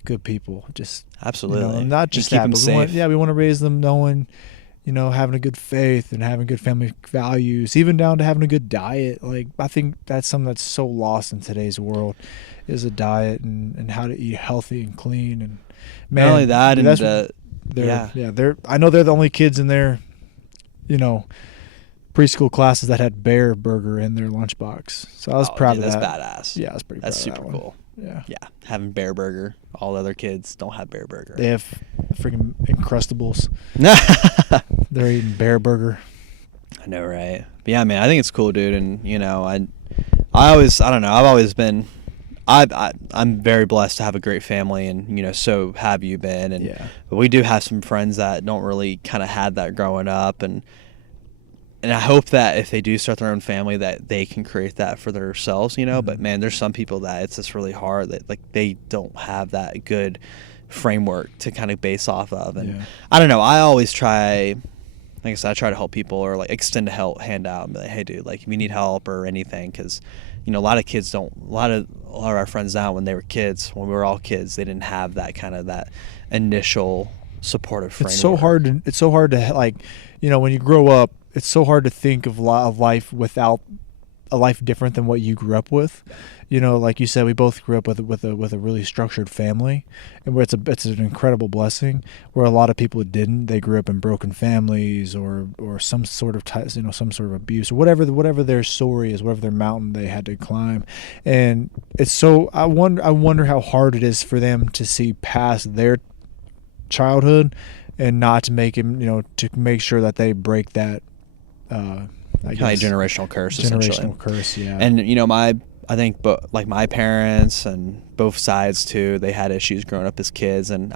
good people. Just Absolutely. You know, not just keep that, them but safe. we want to raise them knowing, you know, having a good faith and having good family values, even down to having a good diet. Like, I think that's something that's so lost in today's world, is a diet and how to eat healthy and clean. And man, Not only that, and I know they're the only kids in their, you know, preschool classes that had bear burger in their lunchbox. So I was proud of that. That's badass. Yeah, I was pretty proud That's of that super one. cool. Yeah. Yeah, having bear burger. All the other kids don't have bear burger. They have freaking Uncrustables. They're eating bear burger. I know, right? But yeah, man, I think it's cool, dude. And, you know, I don't know. I've always been, I'm very blessed to have a great family, and, you know, so have you been. And Yeah. But we do have some friends that don't really kind of had that growing up, and I hope that if they do start their own family, that they can create that for themselves, you know. But man, there's some people that it's just really hard, that, like, they don't have that good framework to kind of base off of. And I don't know, I always try, like I said, I try to help people, or, like, extend a hand out and be like, hey, dude, like, if you need help or anything, because, you know, a lot of our friends now, when they were kids, when we were all kids, they didn't have that kind of that initial supportive framework. It's so hard to, like, you know, when you grow up, it's so hard to think of life without a life different than what you grew up with. You know, like you said, we both grew up with a really structured family, and where it's an incredible blessing. Where a lot of people didn't, they grew up in broken families or some sort of some sort of abuse, or whatever their story is, whatever their mountain they had to climb. And it's so I wonder how hard it is for them to see past their childhood and not to make him, you know, to make sure that they break that Kind of generational curse, essentially. Yeah. And, you know, I think, like, my parents and both sides too, they had issues growing up as kids. And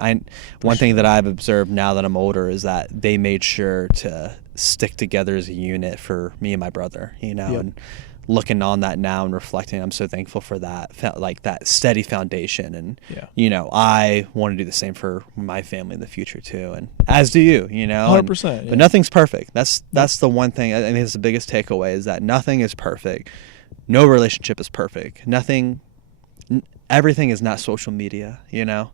one thing that I've observed now that I'm older is that they made sure to stick together as a unit for me and my brother, you know. And looking on that now and reflecting, I'm so thankful for that, like, that steady foundation. And, you know, I want to do the same for my family in the future too, and as do you, you know. 100%. But nothing's perfect. That's the one thing I think is the biggest takeaway, is that nothing is perfect. No relationship is perfect. Everything is not social media, you know.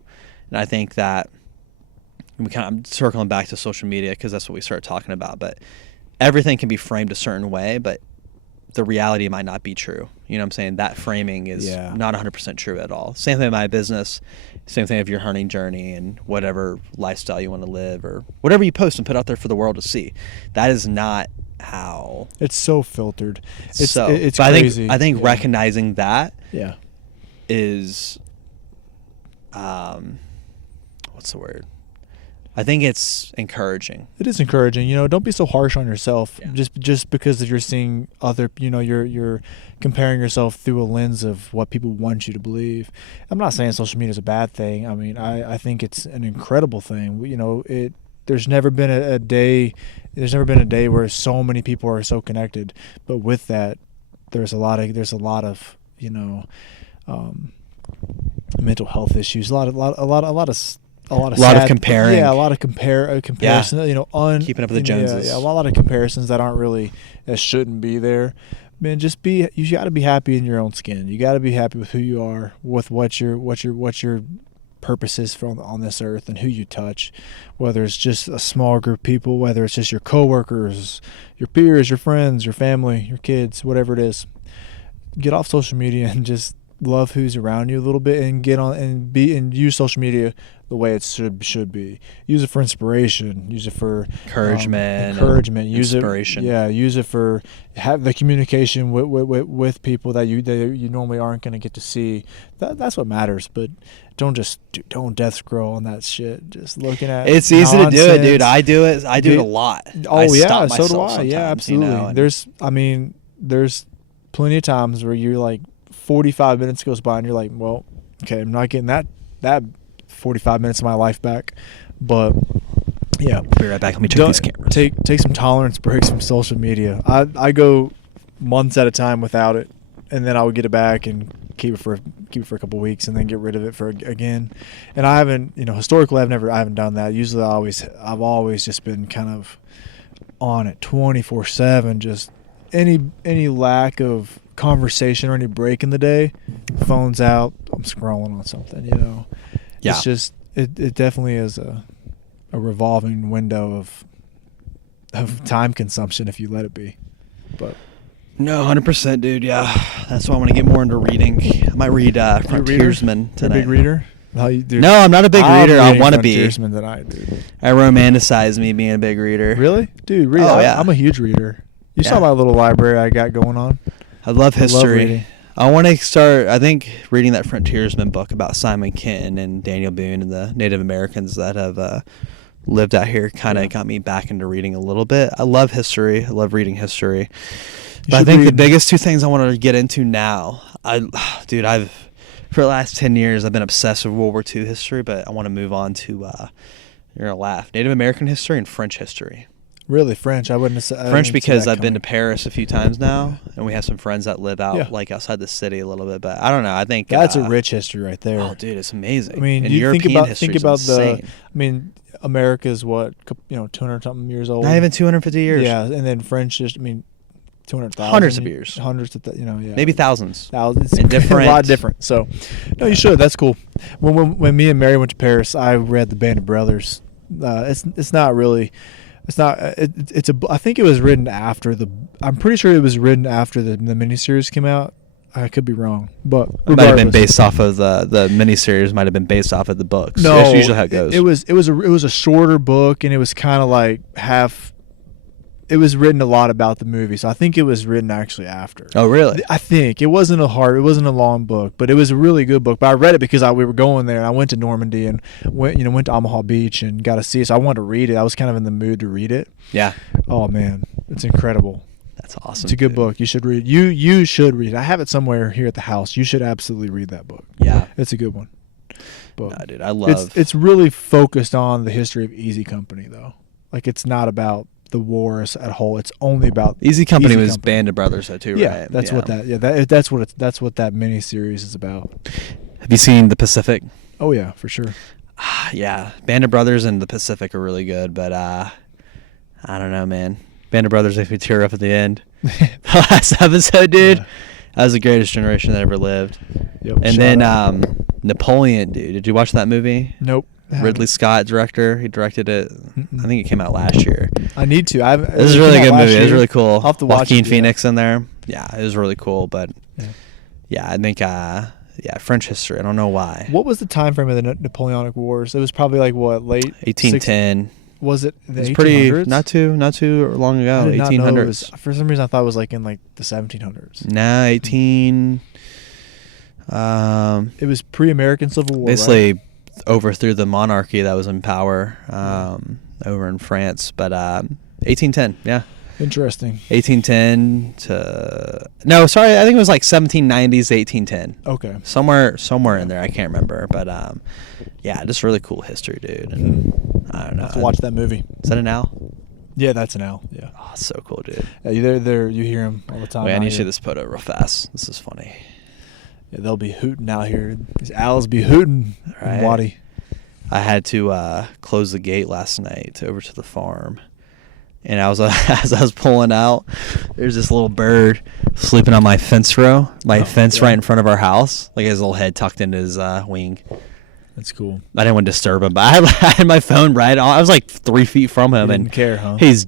And I think that I'm circling back to social media because that's what we started talking about. But everything can be framed a certain way, but the reality might not be true. You know what I'm saying? That framing is not 100% true at all. Same thing with my business. Same thing with your hunting journey and whatever lifestyle you want to live, or whatever you post and put out there for the world to see. That is not how. It's so filtered. It's crazy. I think recognizing that is what's the word? I think it's encouraging. It is encouraging. Don't be so harsh on yourself. Yeah. Just because you're seeing other, you're comparing yourself through a lens of what people want you to believe. I'm not saying social media is a bad thing. I mean, I think it's an incredible thing. There's never been a day where so many people are so connected. But with that, there's a lot of mental health issues. A lot of comparing. Yeah, a lot of comparison. Yeah. Keeping up with the Joneses. Yeah, a lot of comparisons that aren't really, that shouldn't be there. Man, you got to be happy in your own skin. You got to be happy with who you are, with what your purpose is on this earth, and who you touch. Whether it's just a small group of people, whether it's just your coworkers, your peers, your friends, your family, your kids, whatever it is. Get off social media and just love who's around you a little bit, and get on and use social media the way it should be. Use it for inspiration. Use it for encouragement. Use inspiration. Use it for have the communication with people that you normally aren't going to get to see. That's what matters. But don't death scroll on that shit. Just looking at it's easy nonsense. to do it, dude. I do it a lot. Oh yeah, so do I. Yeah, absolutely. There's plenty of times where you're like 45 minutes goes by and you're like, well, okay, I'm not getting that 45 minutes of my life back. But yeah, be right back. Let me check these cameras. Take some tolerance breaks from social media. I go months at a time without it, and then I would get it back and keep it for a couple weeks, and then get rid of it again. And I haven't, historically, I haven't done that. Usually, I've always just been kind of on it 24/7. Just any lack of conversation or any break in the day, phone's out, I'm scrolling on something. Yeah. It's just it definitely is a revolving window of time consumption if you let it be. But no, 100%, dude. Yeah, that's why I want to get more into reading. I might read Frontiersman tonight. You're a big reader? No, I'm not a big reader. I want to be. Frontiersman tonight, dude. I romanticize me being a big reader. Really, dude? Read. Oh, yeah. I'm a huge reader. You saw my little library I got going on. I love history. reading. I want to start, I think, reading that Frontiersman book about Simon Kenton and Daniel Boone and the Native Americans that have lived out here. Kind of got me back into reading a little bit. I love history. I love reading history. But I think the biggest two things I want to get into now, for the last 10 years, I've been obsessed with World War II history, but I want to move on to, you're going to laugh, Native American history and French history. Really, French? I wouldn't have said French because I've been to Paris a few times now, and we have some friends that live out outside the city a little bit. But I don't know. I think that's a rich history right there. Oh, dude, it's amazing. I mean, and you European think about insane. America's what 200 something years old. Not even 250 years. Yeah, and then French just 200,000. Hundreds of years. Hundreds of maybe thousands. And different. A lot different. So, no, you should. That's cool. When me and Mary went to Paris, I read the Band of Brothers. It's not really. It's not. It's a. I think it was written after the. I'm pretty sure it was written after the miniseries came out. I could be wrong, but it might have been based off of the miniseries. Might have been based off of the books. No, that's usually how it goes. It was a shorter book, and it was kind of like half. It was written a lot about the movie, so I think it was written actually after. Oh, really? I think it wasn't a long book, but it was a really good book. But I read it because we were going there, and I went to Normandy and went to Omaha Beach and got to see it. So I wanted to read it. I was kind of in the mood to read it. Yeah. Oh man, it's incredible. That's awesome. It's a good book. You should read. You should read it. I have it somewhere here at the house. You should absolutely read that book. Yeah, it's a good one. But no, dude, I love. It's really focused on the history of Easy Company, though. Like it's not about the wars at whole. It's only about Easy Company was Band of Brothers though too, right? That's what that's what that miniseries is about. Have you seen The Pacific? Oh yeah, for sure. Yeah, Band of Brothers and The Pacific are really good, but I don't know, man. Band of Brothers makes me tear up at the end. The last episode, dude. Yeah. That was the greatest generation that ever lived. Yep. And then Napoleon, dude. Did you watch that movie? Nope. Ridley Scott director. He directed it. I think it came out last year. I need to. This is a really good movie. It was really cool. I'll have to watch Joaquin Phoenix in there. Yeah, it was really cool. But I think French history. I don't know why. What was the time frame of the Napoleonic Wars? It was probably like what, late 1810. Was it the 1800s? Pretty not too long ago. 1800s. For some reason, I thought it was like in like the 1700s. Nah, 18. It was pre-American Civil War. Basically, right? overthrew the monarchy that was in power over in France. But 1810, yeah. Interesting. 1810 to I think it was like 1790s to 1810. Okay. Somewhere in there, I can't remember, but yeah, just really cool history, dude. And I don't know. Have to watch that movie. Is that an owl? Yeah, that's an owl. Yeah. Oh, it's so cool, dude. Yeah, you hear him all the time. Wait, I out need to here. see this photo real fast. This is funny. Yeah, they'll be hooting out here. These owls be hooting in Right. Waddy. I had to close the gate last night over to the farm. And I was as I was pulling out, there's this little bird sleeping on my fence row, fence yeah. right in front of our house, like his little head tucked into his wing. That's cool. I didn't want to disturb him, but I had my phone right on. I was like 3 feet from him, You and didn't care, huh? he's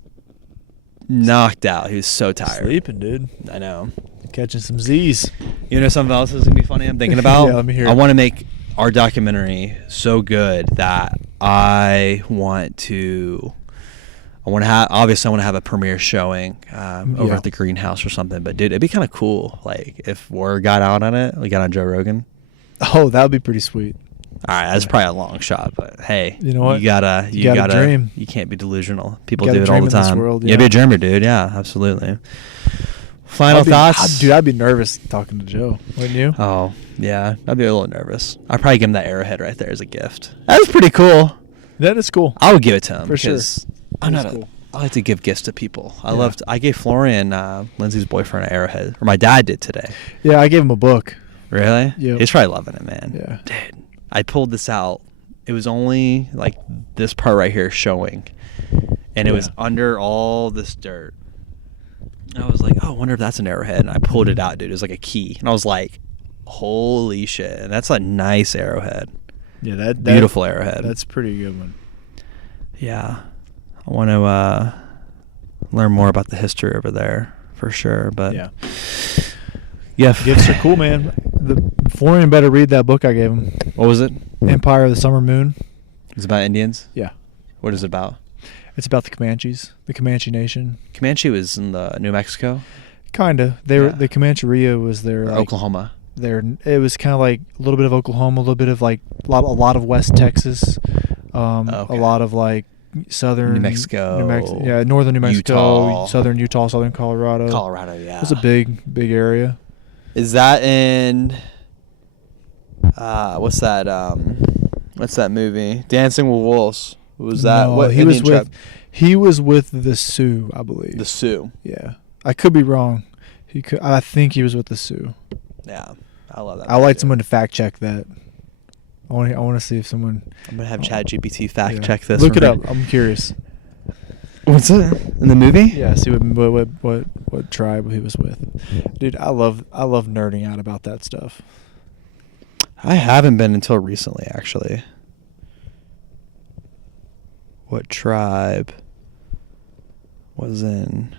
knocked out. He was so tired. Sleeping, dude. I know. Catching some Z's. You know something else that's gonna be funny? I'm thinking about. Yeah, let me hear I it. want to make our documentary so good that I want to have a premiere showing over at the greenhouse or something. But dude, it'd be kind of cool, like if word got out on it. We got on Joe Rogan. Oh, that would be pretty sweet. All right, that's probably a long shot, but hey, You know what? You gotta dream. You can't be delusional. People Gotta do it all dream the in this time. world, Yeah, yeah. be a dreamer, dude. Yeah, absolutely. Final I'd be- thoughts, Dude, I'd be nervous talking to Joe. Wouldn't you? Oh yeah, I'd be a little nervous. I'd probably give him that arrowhead right there as a gift. That was pretty cool. That is cool. I would give it to him For sure. because I'm That not. is cool. I like to give gifts to people. Yeah. I gave Florian, Lindsay's boyfriend, an arrowhead, or my dad did today. Yeah, I gave him a book. Really? Yep. He's probably loving it, man. Yeah. Dude, I pulled this out. It was only like this part right here showing, and it was Yeah. under all this dirt. I was like, oh, I wonder if that's an arrowhead. And I pulled it out, dude. It was like a key, and I was like, holy shit! And that's a nice arrowhead. Yeah, that Beautiful arrowhead. That's a pretty good one. Yeah, I want to learn more about the history over there for sure. But Yeah. yeah, Gifts are cool, man. The Florian better read that book I gave him. What was it? Empire of the Summer Moon. It's about Indians. Yeah. What is it about? It's about the Comanches, the Comanche Nation. Comanche was in the New Mexico, Kinda. They were Yeah. the Comancheria was their or like, Oklahoma. It was kind of like a little bit of Oklahoma, a little bit of like a lot of West Texas, Okay. a lot of like southern New Mexico, northern New Mexico, Utah. southern Utah, southern Colorado. Colorado, yeah. It was a big area. Is that in? What's that movie? Dancing with Wolves. Was that No, what he was Indian with? tribe? He was with the Sioux, I believe. The Sioux. Yeah, I could be wrong. I think he was with the Sioux. Yeah, I love that. I like movie. someone to fact check that. I want to see if someone. I'm gonna have ChatGPT fact Yeah. check this. Look for it me. up. I'm curious. What's it in the movie? Yeah, see what tribe he was with. Dude, I love nerding out about that stuff. I haven't been until recently, actually. What tribe was in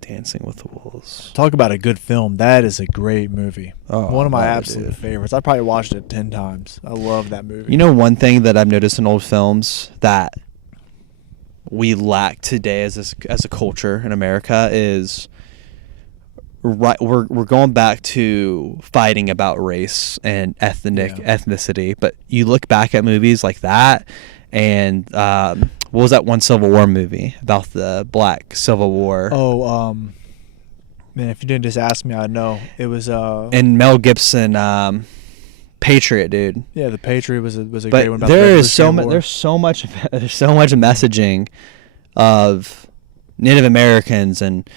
Dancing with the Wolves? Talk about a good film. That is a great movie. Oh, One of my I love it, absolute dude. favorites. I probably watched it 10 times. I love that movie. You know, one thing that I've noticed in old films that we lack today as a culture in America is we're going back to fighting about race and ethnicity. But you look back at movies like that, and what was that one Civil War movie about the Black Civil War? Oh, man, if you didn't just ask me, I'd know. It was And Mel Gibson, Patriot, dude. yeah, The Patriot was a great But one. About there the is so Revolutionary much. War. There's so much messaging of Native Americans and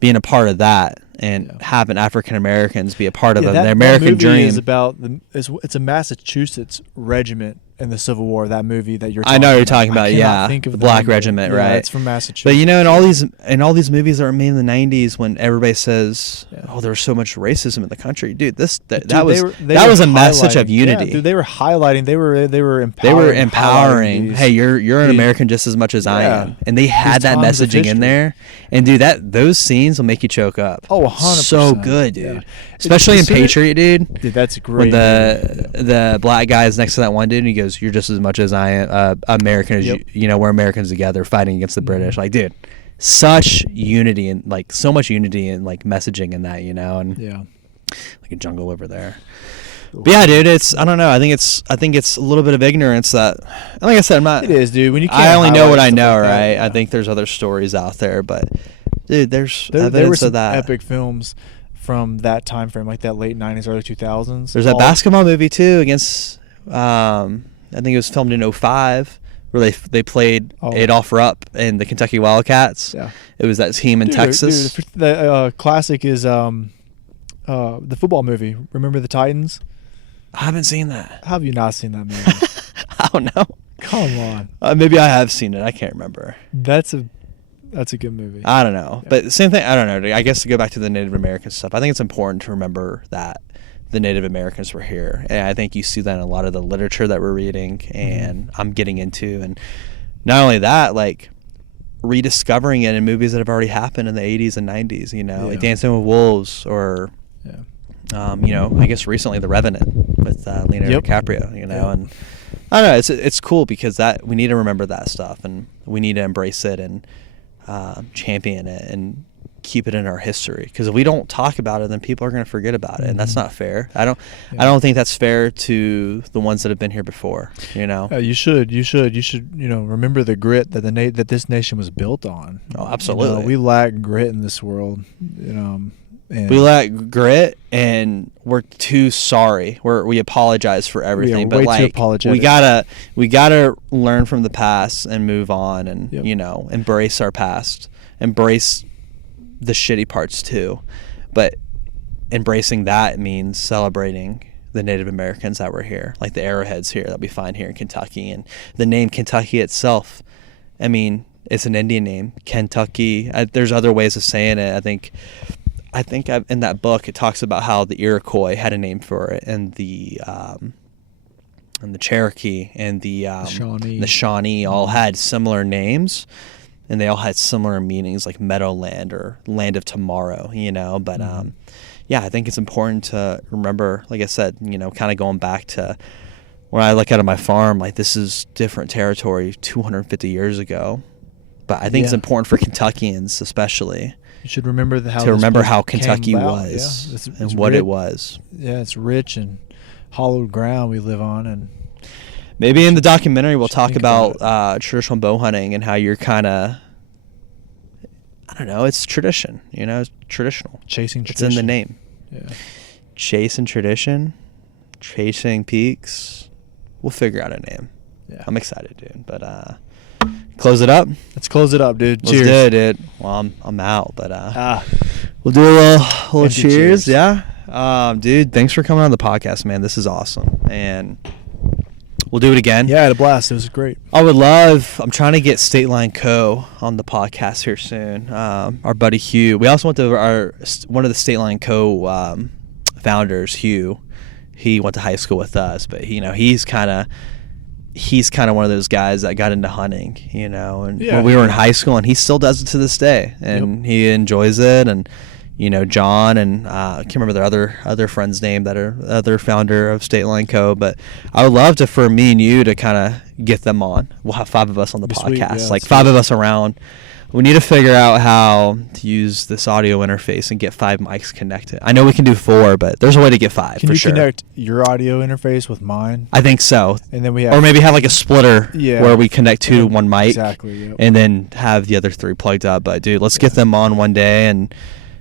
being a part of that, and having African Americans be a part of the American that movie dream. is about it's a Massachusetts regiment in the Civil War. That movie that you're. I know what you're talking I about. cannot Yeah, think of the the Black name of it. Regiment, Yeah, right? it's from Massachusetts. But you know, in all these movies that were made in the '90s, when everybody says, "Oh, there was so much racism in the country," dude, that was a message of unity. Yeah, dude, they were highlighting. They were empowering. They were empowering. these- Hey, you're an American just as much as I Yeah. am, and they had These that times of messaging in history. there. And dude, those scenes will make you choke up. Oh, 100%. So good, dude. Yeah. Especially in As soon as- Patriot, dude. Dude, that's a When great. movie. the black guy is next to that one dude, and he goes, "You're just as much as I am, American as Yep. you know. We're Americans together, fighting against the British." Like, dude, such unity and so much unity and like messaging in that, you know, and Yeah. like a jungle over there. But yeah, dude, I don't know. I think it's a little bit of ignorance that, like I said, I'm not. It is, dude. When you can't I only know what I highlight know, stuff like that, right? yeah. I think there's other stories out there, but dude, there's there were evidence some of that. epic films from that time frame, like that late 90s, early 2000s. There's that basketball movie too against. I think it was filmed in 2005, where they played Adolph Rupp and the Kentucky Wildcats. Yeah. It was that team in Texas. Dude, the classic is the football movie. Remember the Titans? I haven't seen that. How have you not seen that movie? I don't know. Come on. Maybe I have seen it. I can't remember. That's a good movie. I don't know. Yeah. But same thing. I don't know. I guess to go back to the Native American stuff, I think it's important to remember that the Native Americans were here. And I think you see that in a lot of the literature that we're reading and I'm getting into. And not only that, like rediscovering it in movies that have already happened in the 80s and 90s, like Dancing with Wolves or, I guess recently The Revenant with Leonardo DiCaprio, and I don't know, it's cool because that we need to remember that stuff and we need to embrace it and champion it and keep it in our history, because if we don't talk about it, then people are going to forget about it, and that's not fair. I don't think that's fair to the ones that have been here before. You should remember the grit that this nation was built on. Oh, absolutely. We lack grit in this world. And we lack grit, and we're too sorry. We apologize for everything, but too apologetic. we gotta learn from the past and move on, and embrace our past, embrace the shitty parts too. But embracing that means celebrating the Native Americans that were here, like the arrowheads here that we find here in Kentucky, and the name Kentucky itself. I mean, it's an Indian name, Kentucky. There's other ways of saying it. I think in that book it talks about how the Iroquois had a name for it, and the Cherokee and the Shawnee all had similar names, and they all had similar meanings, like Meadowland or Land of Tomorrow, But I think it's important to remember, like I said, kind of going back to when I look out at my farm, like this is different territory 250 years ago. But I think it's important for Kentuckians especially. You should remember how Kentucky was and what it was. Yeah, it's rich and hollowed ground we live on, and maybe in the documentary we'll talk about traditional bow hunting and how you're kind of, I don't know, it's tradition. It's traditional. Chasing tradition. It's in the name. Yeah. Chasing tradition, chasing peaks. We'll figure out a name. Yeah. I'm excited, dude. But close it up. Let's close it up, dude. Let's cheers. do it, dude. Well, I'm out, but we'll do a little cheers. Yeah. Dude, thanks for coming on the podcast, man. This is awesome, and we'll do it again. Yeah, I had a blast. It was great. I'm trying to get State Line Co. on the podcast here soon. Our buddy Hugh. We also went to one of the State Line Co. Founders, Hugh. He went to high school with us, but he's kind of one of those guys that got into hunting, and when we were in high school, and he still does it to this day, and he enjoys it. And John and I can't remember their other friend's name that are the other founder of State Line Co. But I would love for me and you to kind of get them on. We'll have 5 of us on the podcast, sweet. 5 of us around. We need to figure out how to use this audio interface and get 5 mics connected. I know we can do 4, but there's a way to get 5 for sure. Can you connect your audio interface with mine? I think so. And then or maybe have like a splitter where we connect 2 to 1 mic. Exactly. Yep. And then have the other 3 plugged up. But dude, let's get them on one day and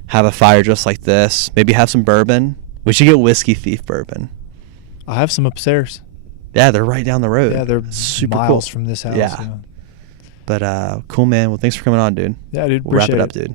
have a fire just like this. Maybe have some bourbon. We should get Whiskey Thief bourbon. I have some upstairs. Yeah, they're right down the road. Yeah, they're super miles cool from this house. Yeah. But cool, man. Well, thanks for coming on, dude. Yeah, dude. We'll wrap it up, dude.